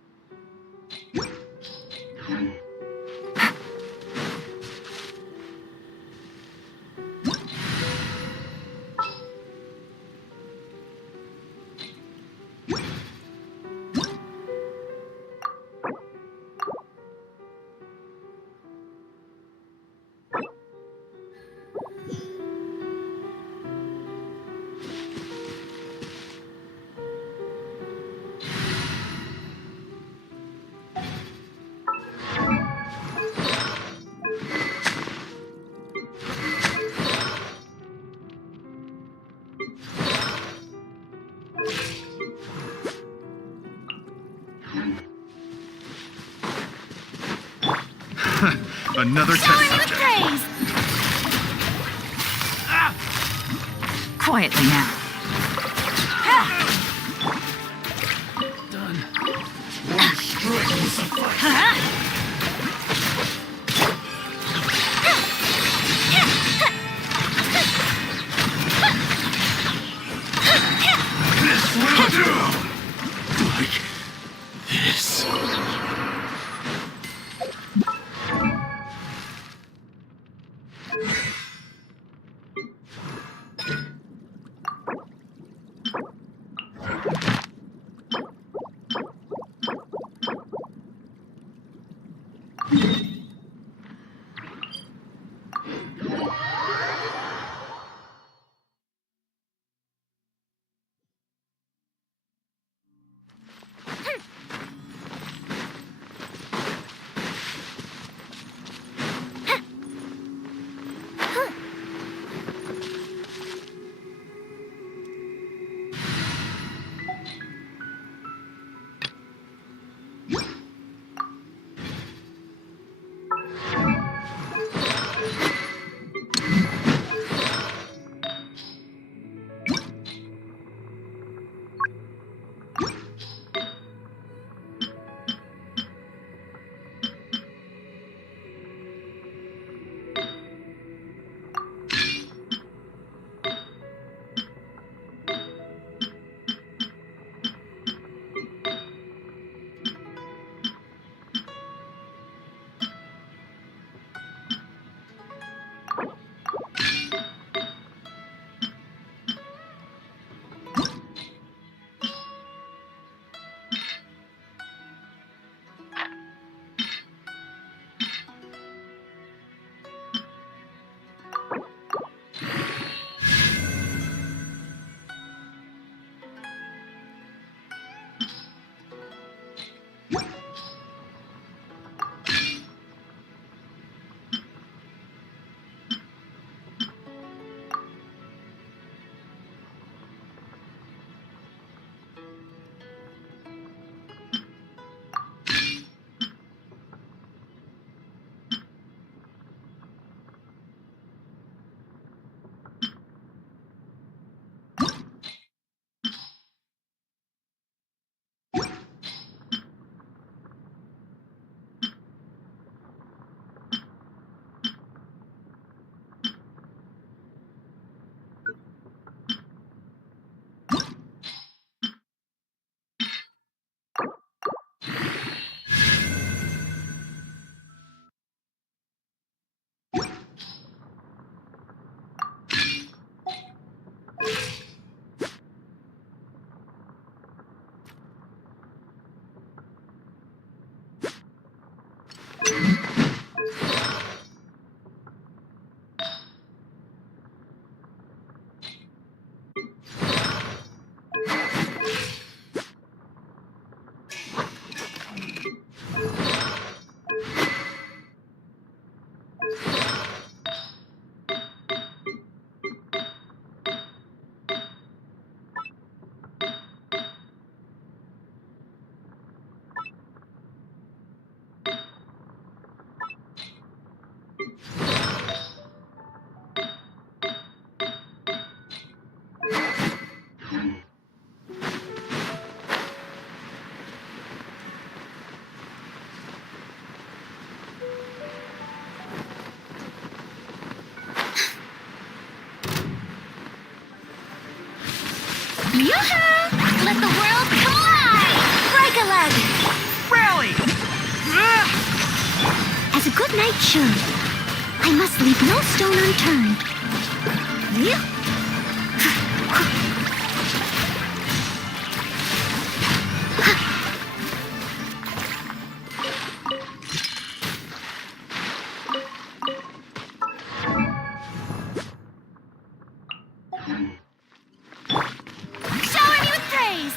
Another test subject. Quietly now. Done. One strike will suffice. This will do! Like this. Yoo-hoo! Let the world collide! Break a leg! Rally! As a good knight should, I must leave no stone unturned. Shower me with praise!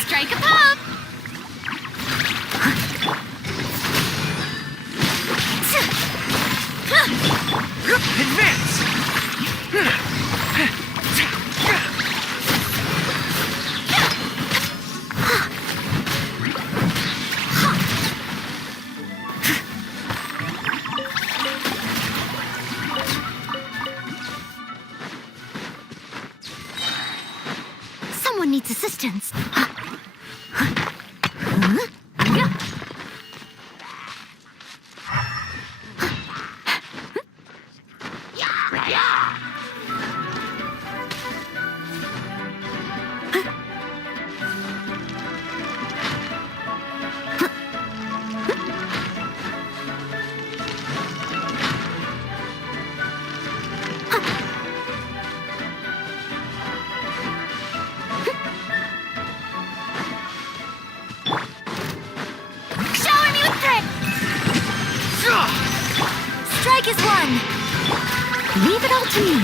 Strike a pop! Advance! Someone needs assistance. Shower me with praise! Strike is one. Leave it all to me.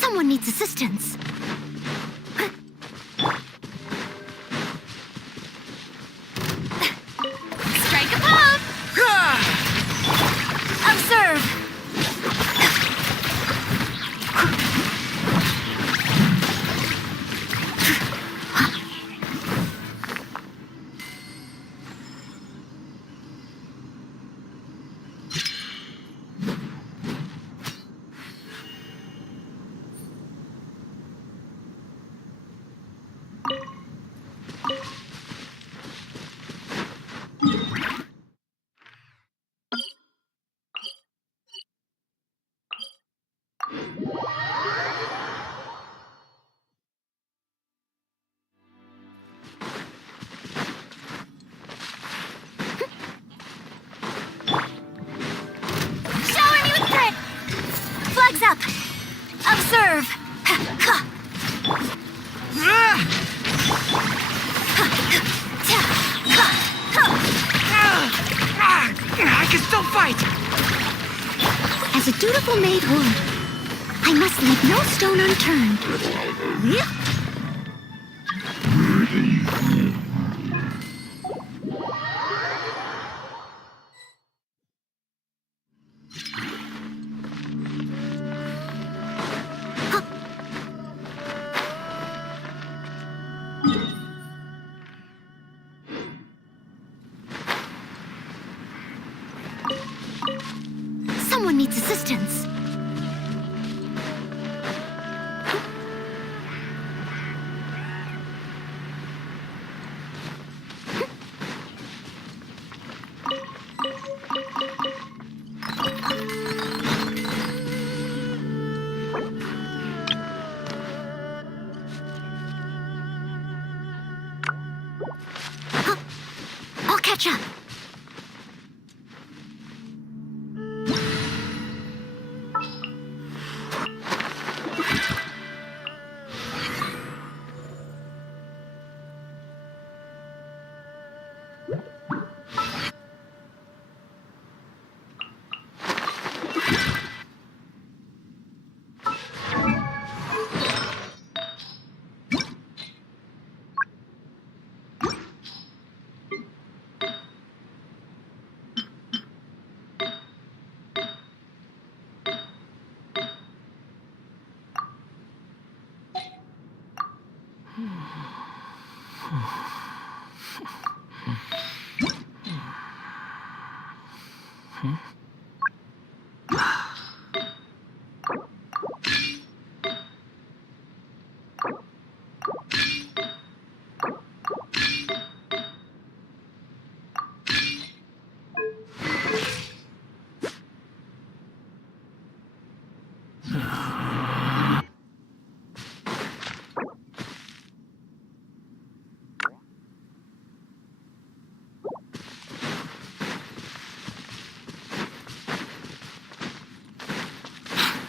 Someone needs assistance. Strike a pop! Observe! Flags up! Observe! I can still fight! As a dutiful maid would. I must leave no stone unturned. Someone needs assistance. I'll catch up.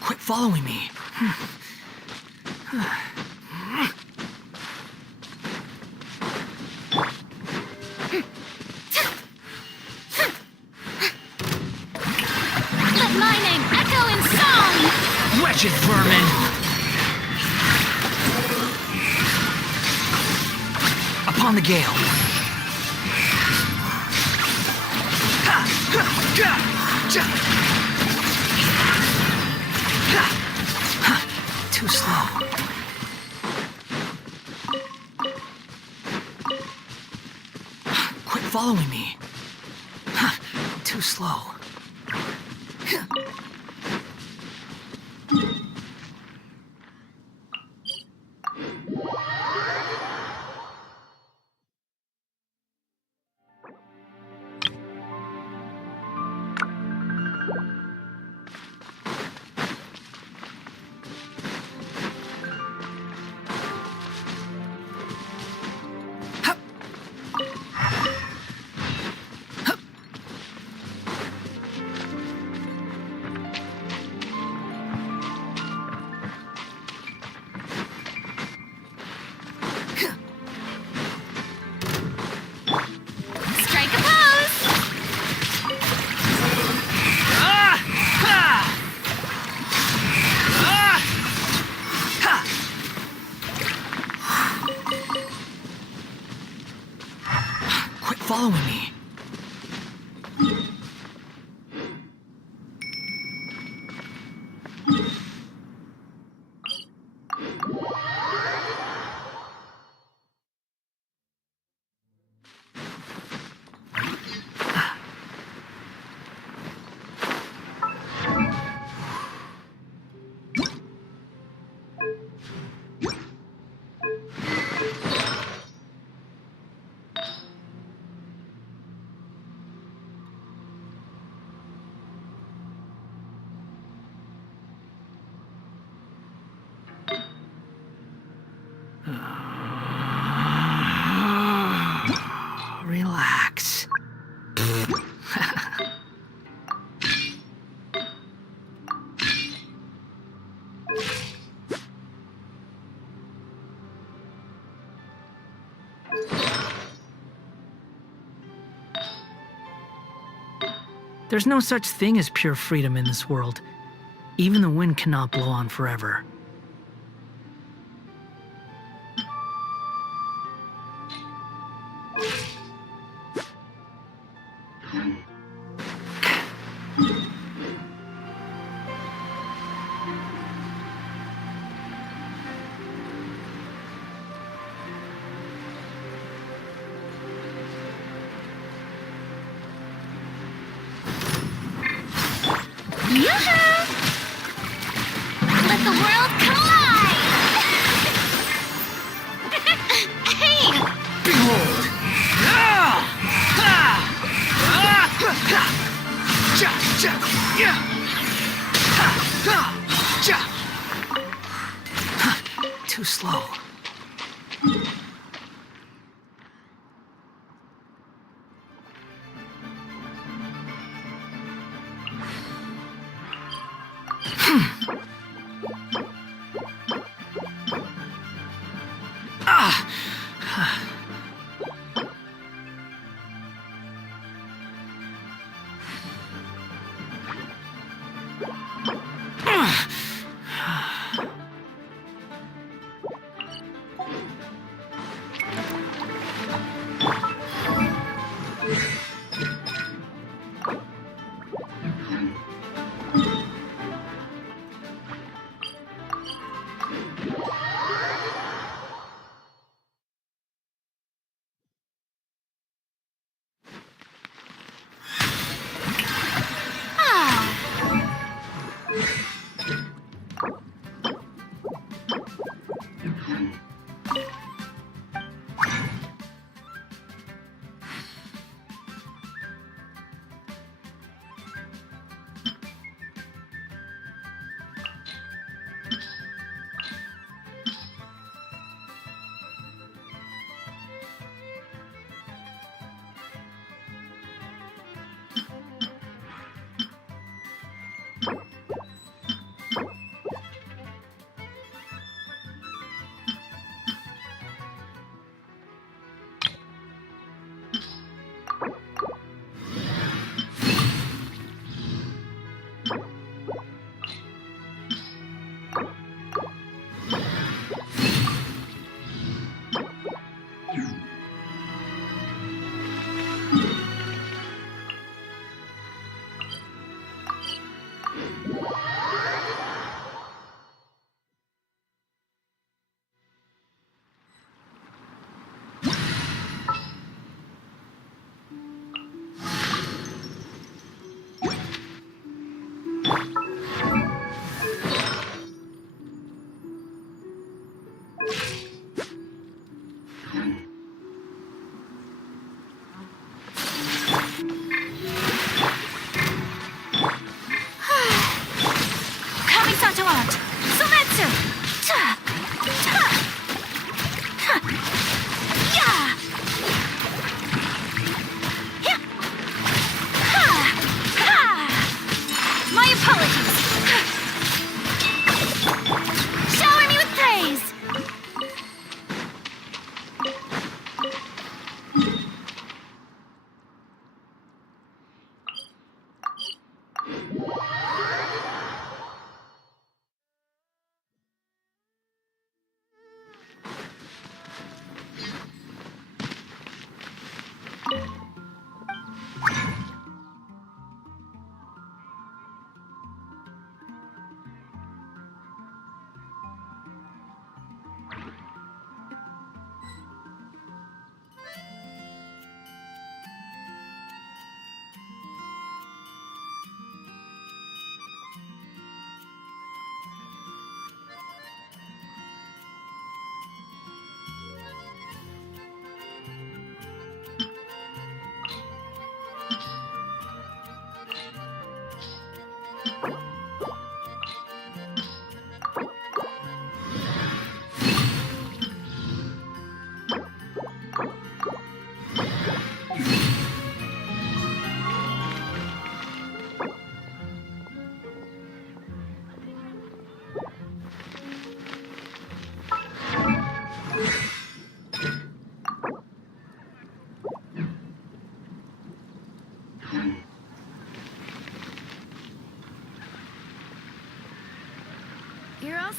Quit following me. Let my name echo in song! Wretched vermin! Upon the gale. Too slow. Quit following me. Too slow. Strike a pose! Quit following me. Relax. There's no such thing as pure freedom in this world. Even the wind cannot blow on forever. Let the world collide! Hey! Behold! Too slow.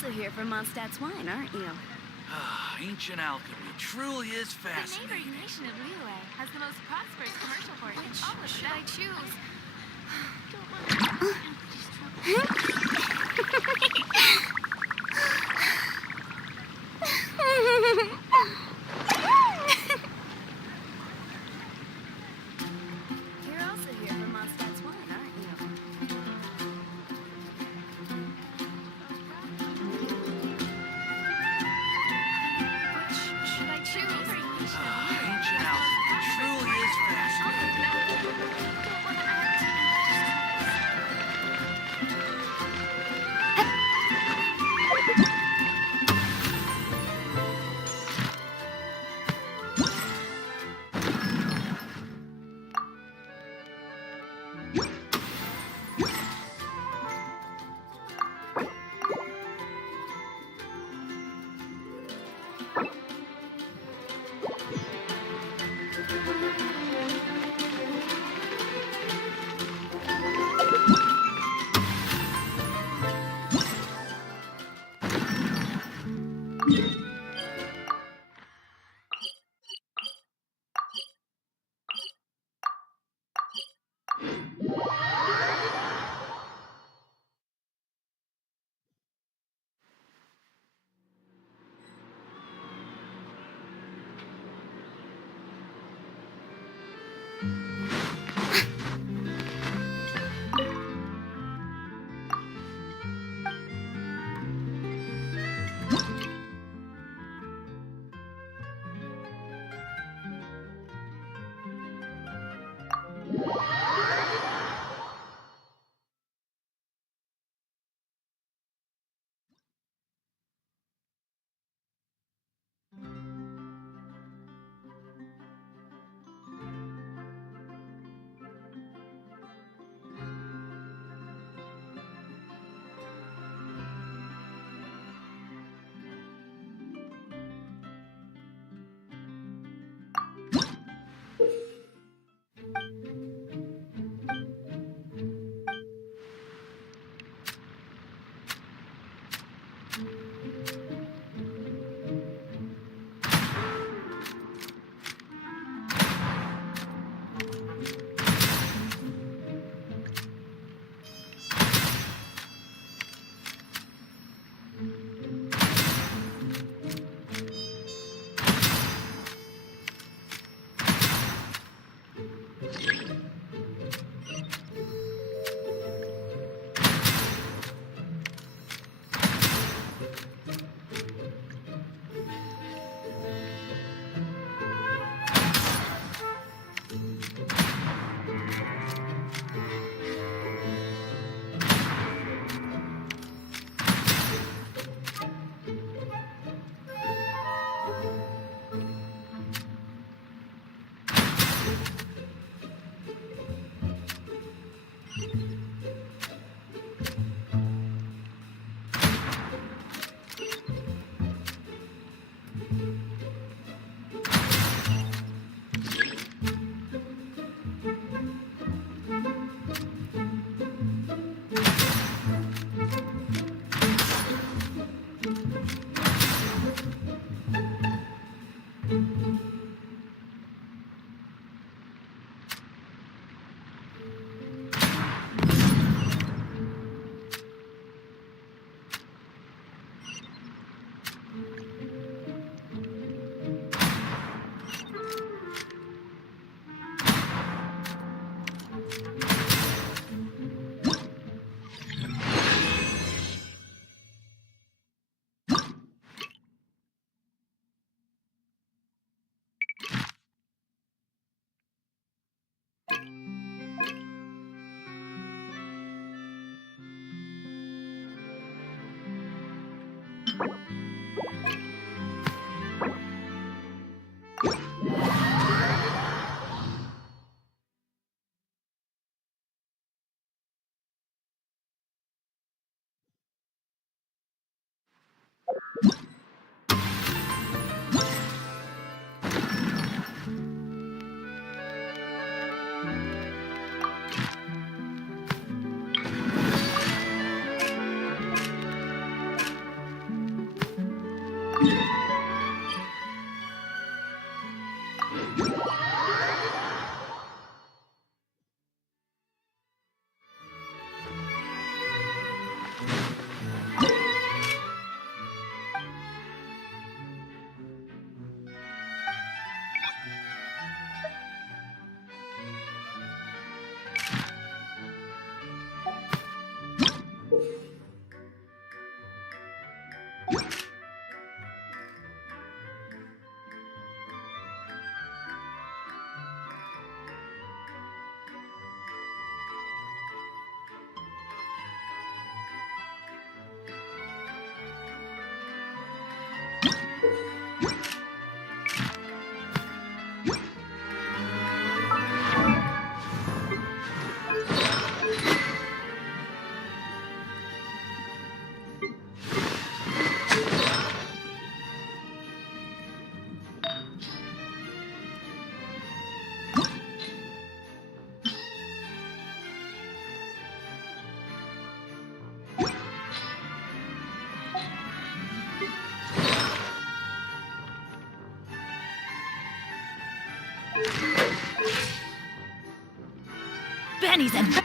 also here for Mondstadt's wine, aren't you? Ancient alchemy truly is The Oh, fascinating. neighboring nation of Liyue has the most prosperous commercial port in all of should I choose? You're also here for Mondstadt's wine, aren't you? Which should I choose? Ancient alchemy truly is fascinating. Benny's in.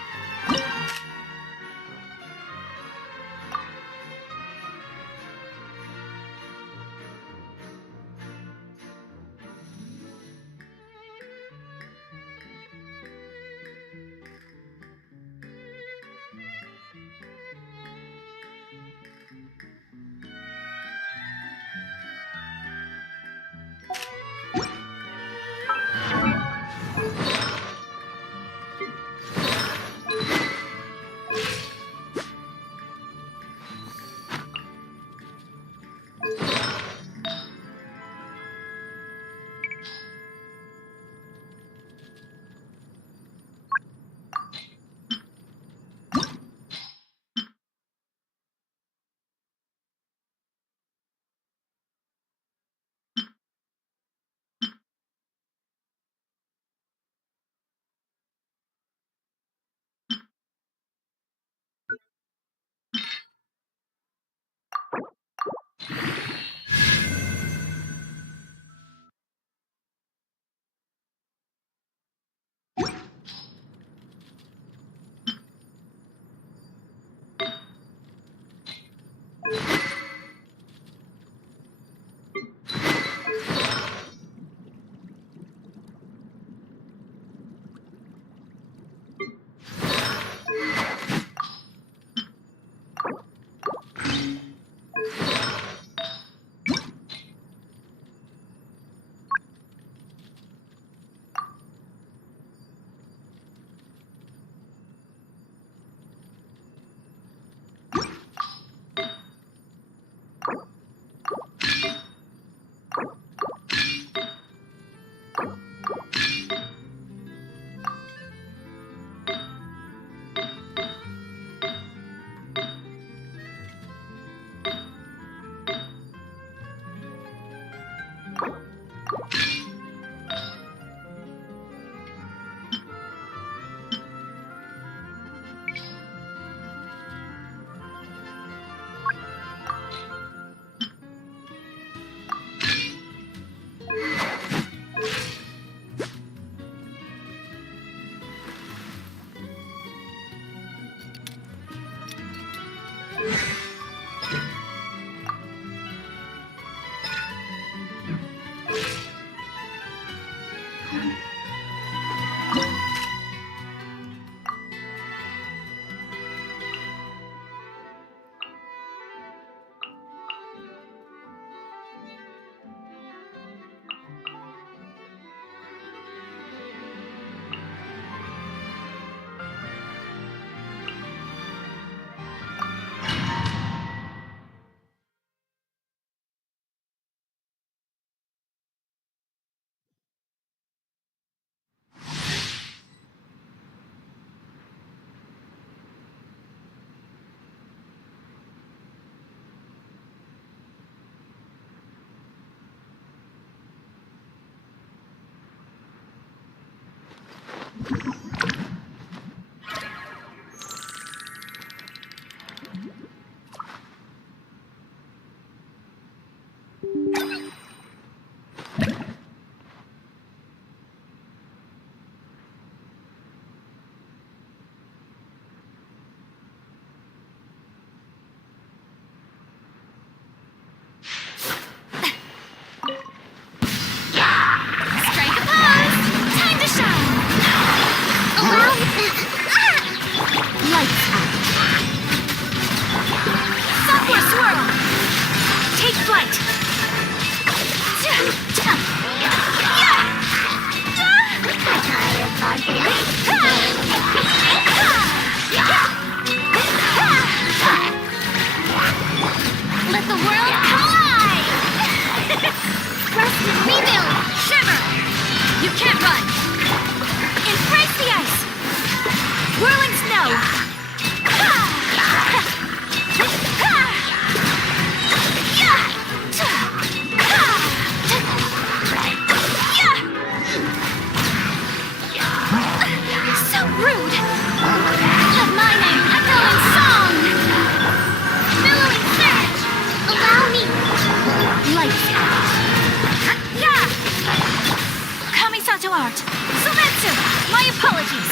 out! Sumetsu! My apologies!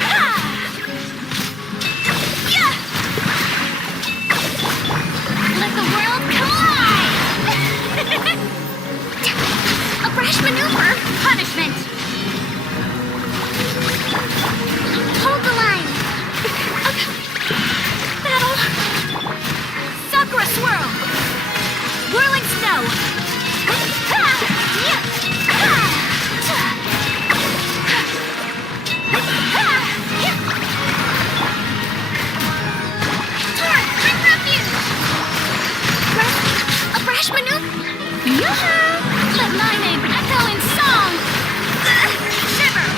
Ah! Yeah! Let the world collide! A brash maneuver! Punishment! Hold the line. Battle! Sakura swirl! Whirling snow! Torrent, bring refuge. A brash maneuver? Yoo-hoo! Let my name echo in song! Shiver!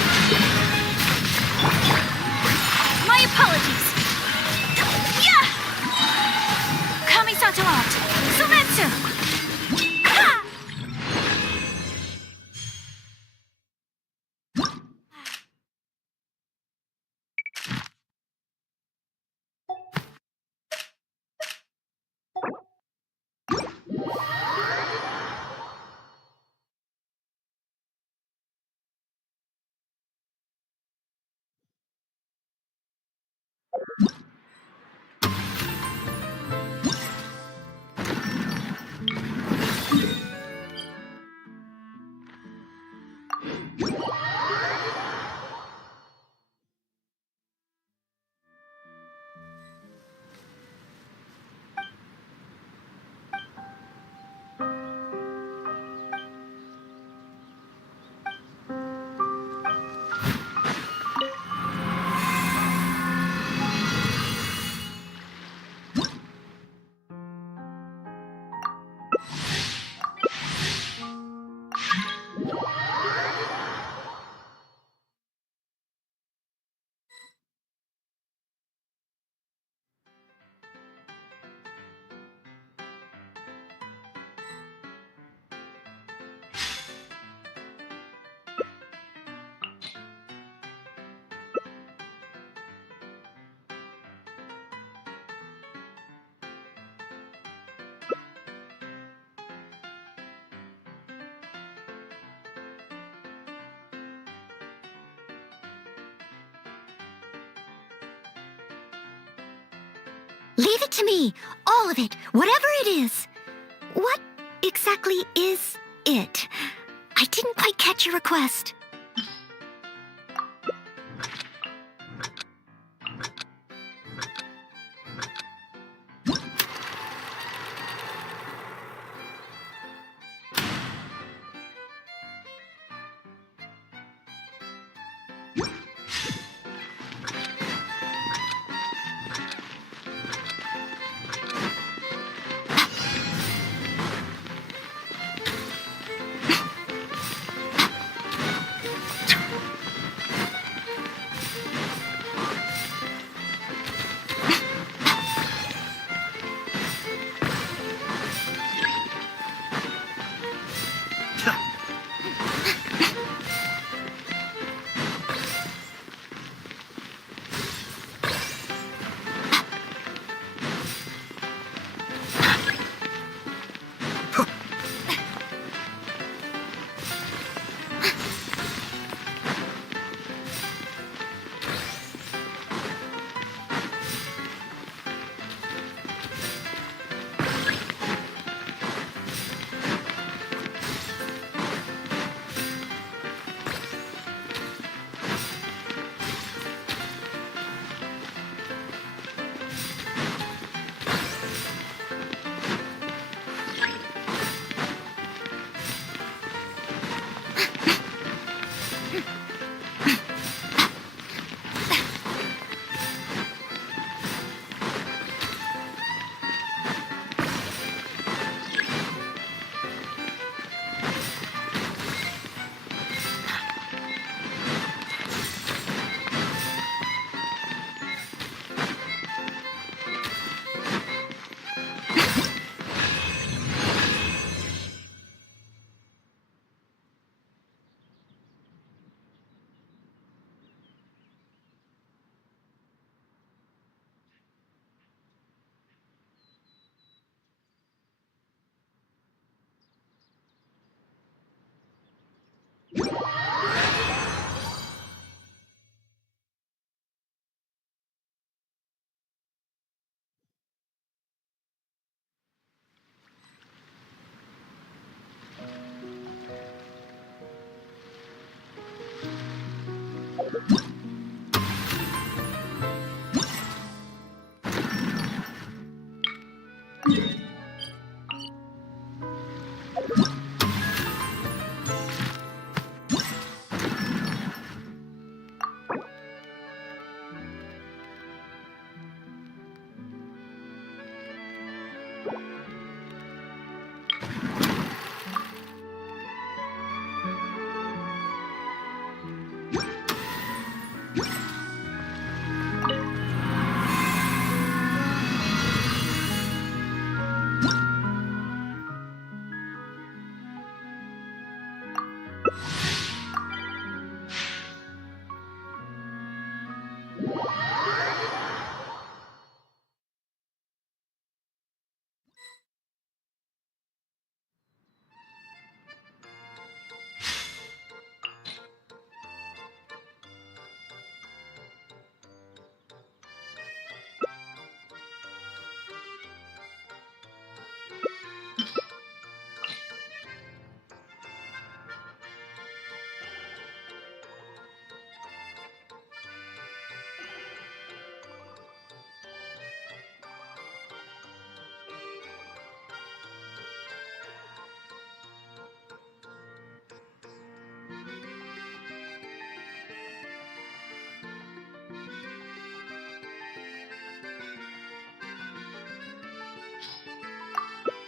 My apologies! Yeah! Kamisato out! Sumetsu! Ha! Leave it to me. All of it. Whatever it is. What exactly is it? I didn't quite catch your request.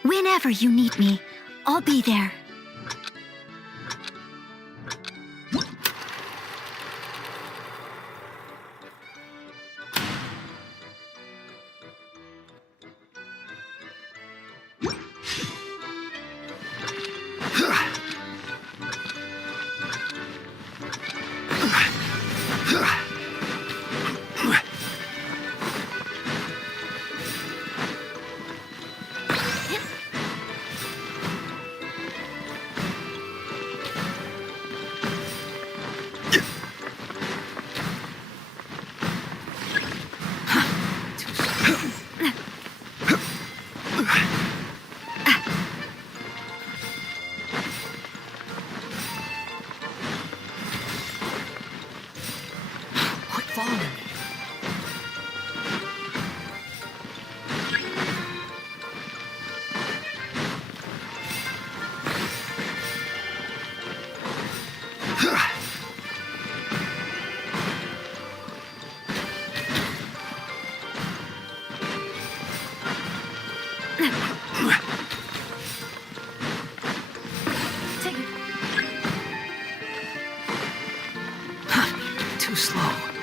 Whenever you need me, I'll be there. Too slow.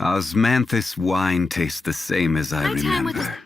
Osmanthus wine tastes the same as I My time with remember.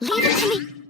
Leave it to me.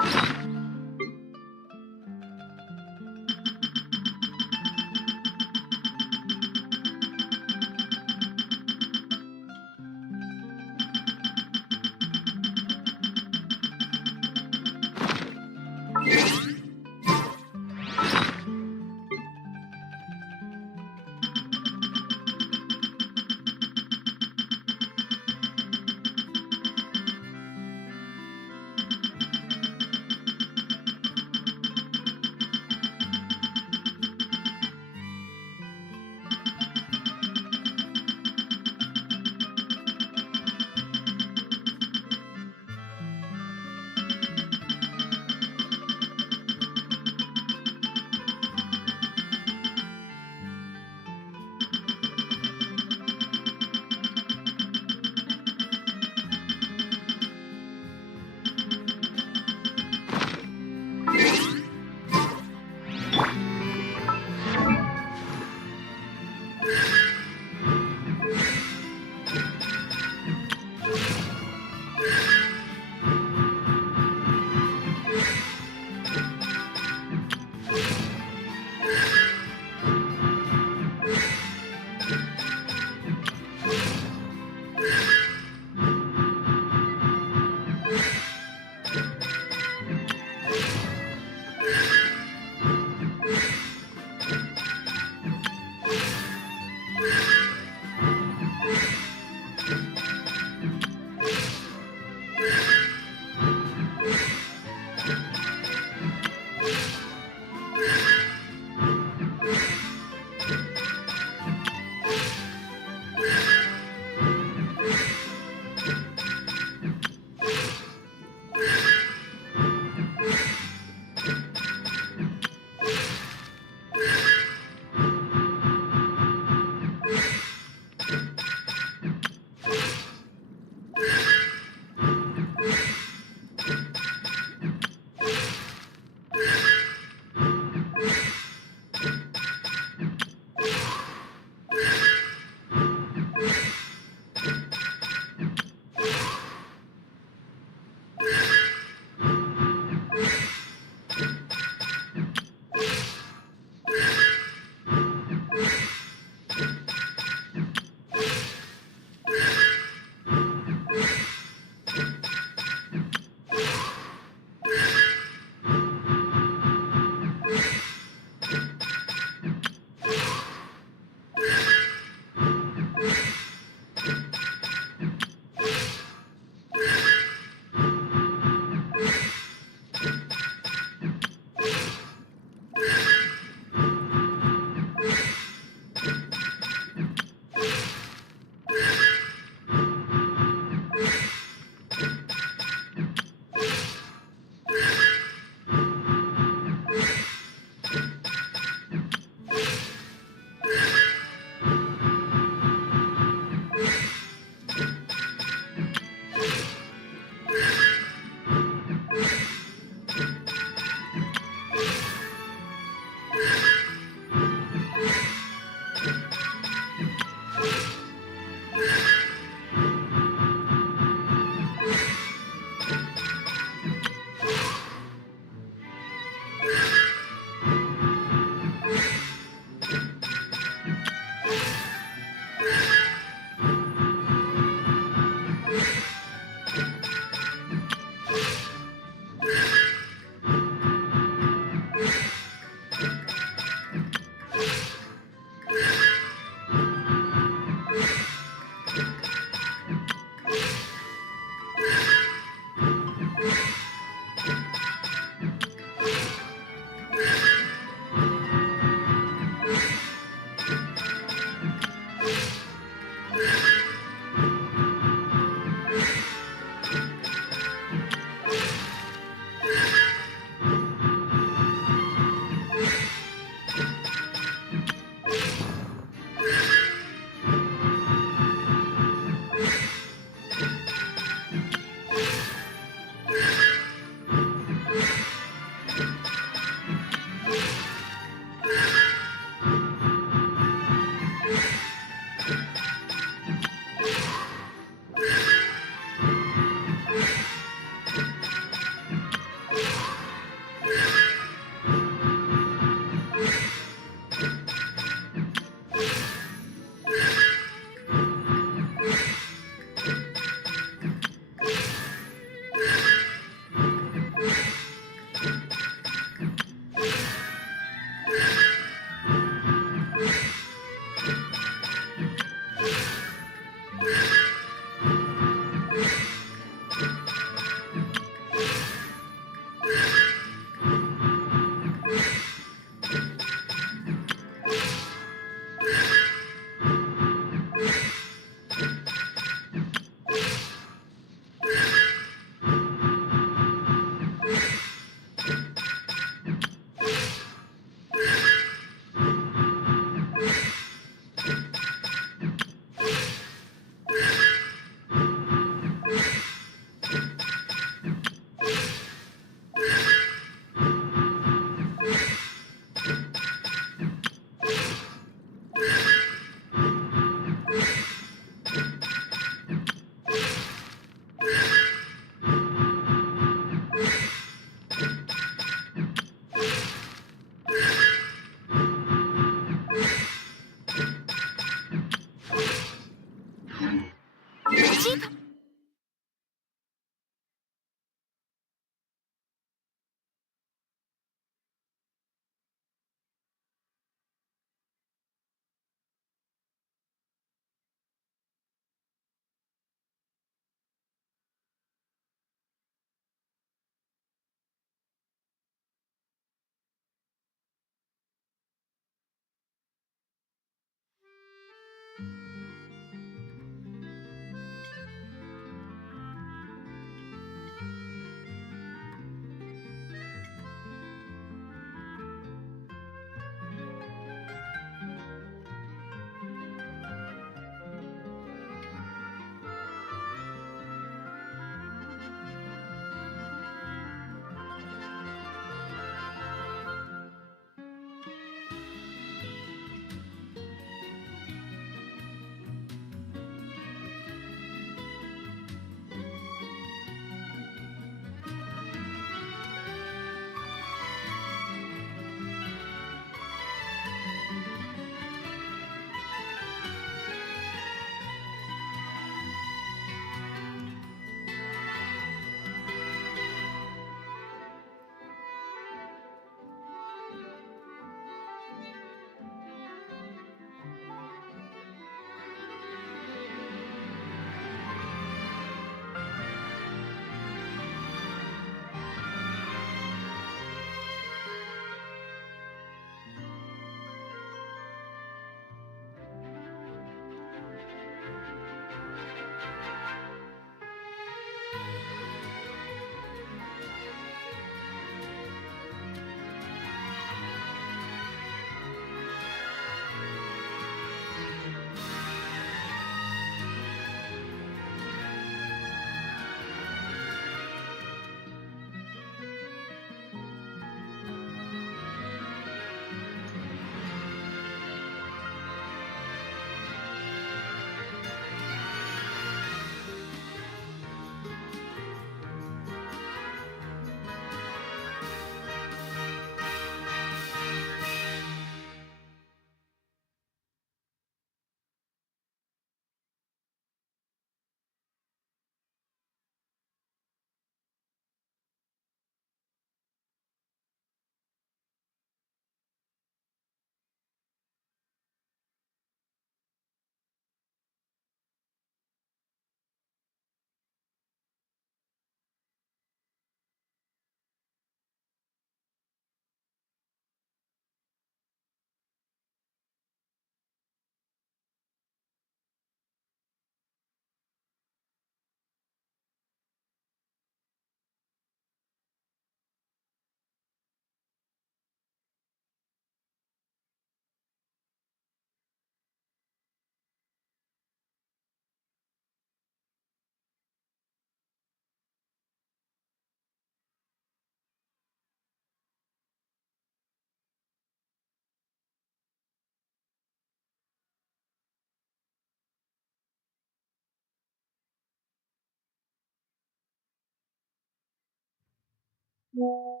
move!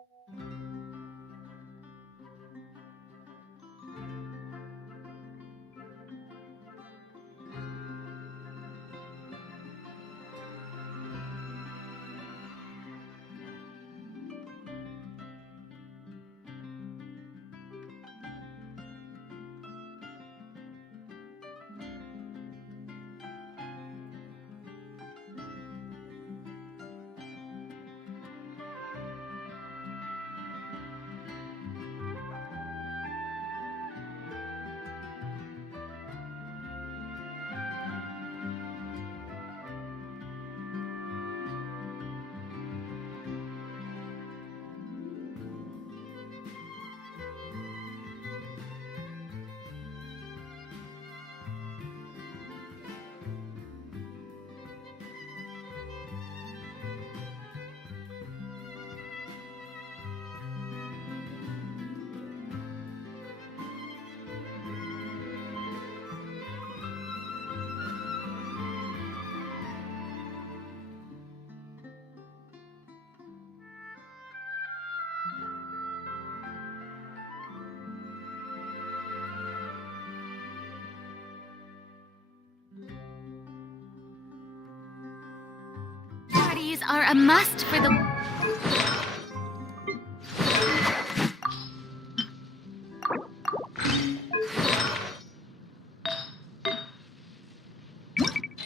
parties are a must for the...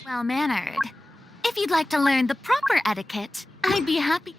well-mannered. If you'd like to learn the proper etiquette, I'd be happy...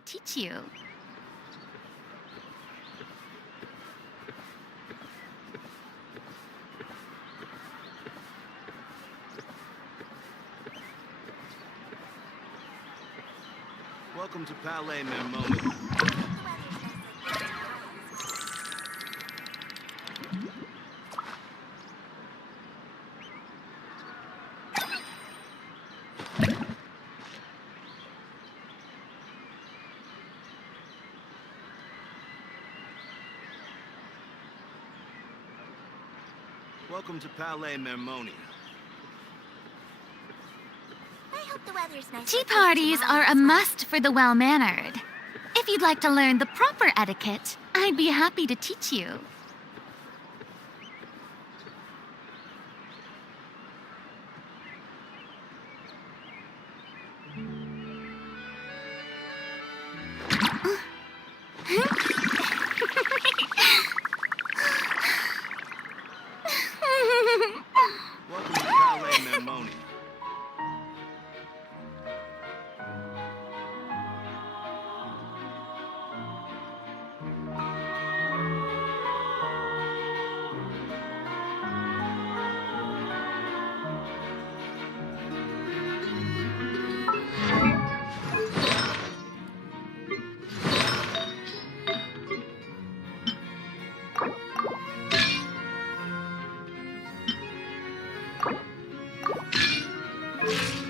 to teach you. Welcome to Palais Mermoni. Welcome to Palais Mermoni. Tea parties are a must for the well-mannered. If you'd like to learn the proper etiquette, I'd be happy to teach you. Hmm.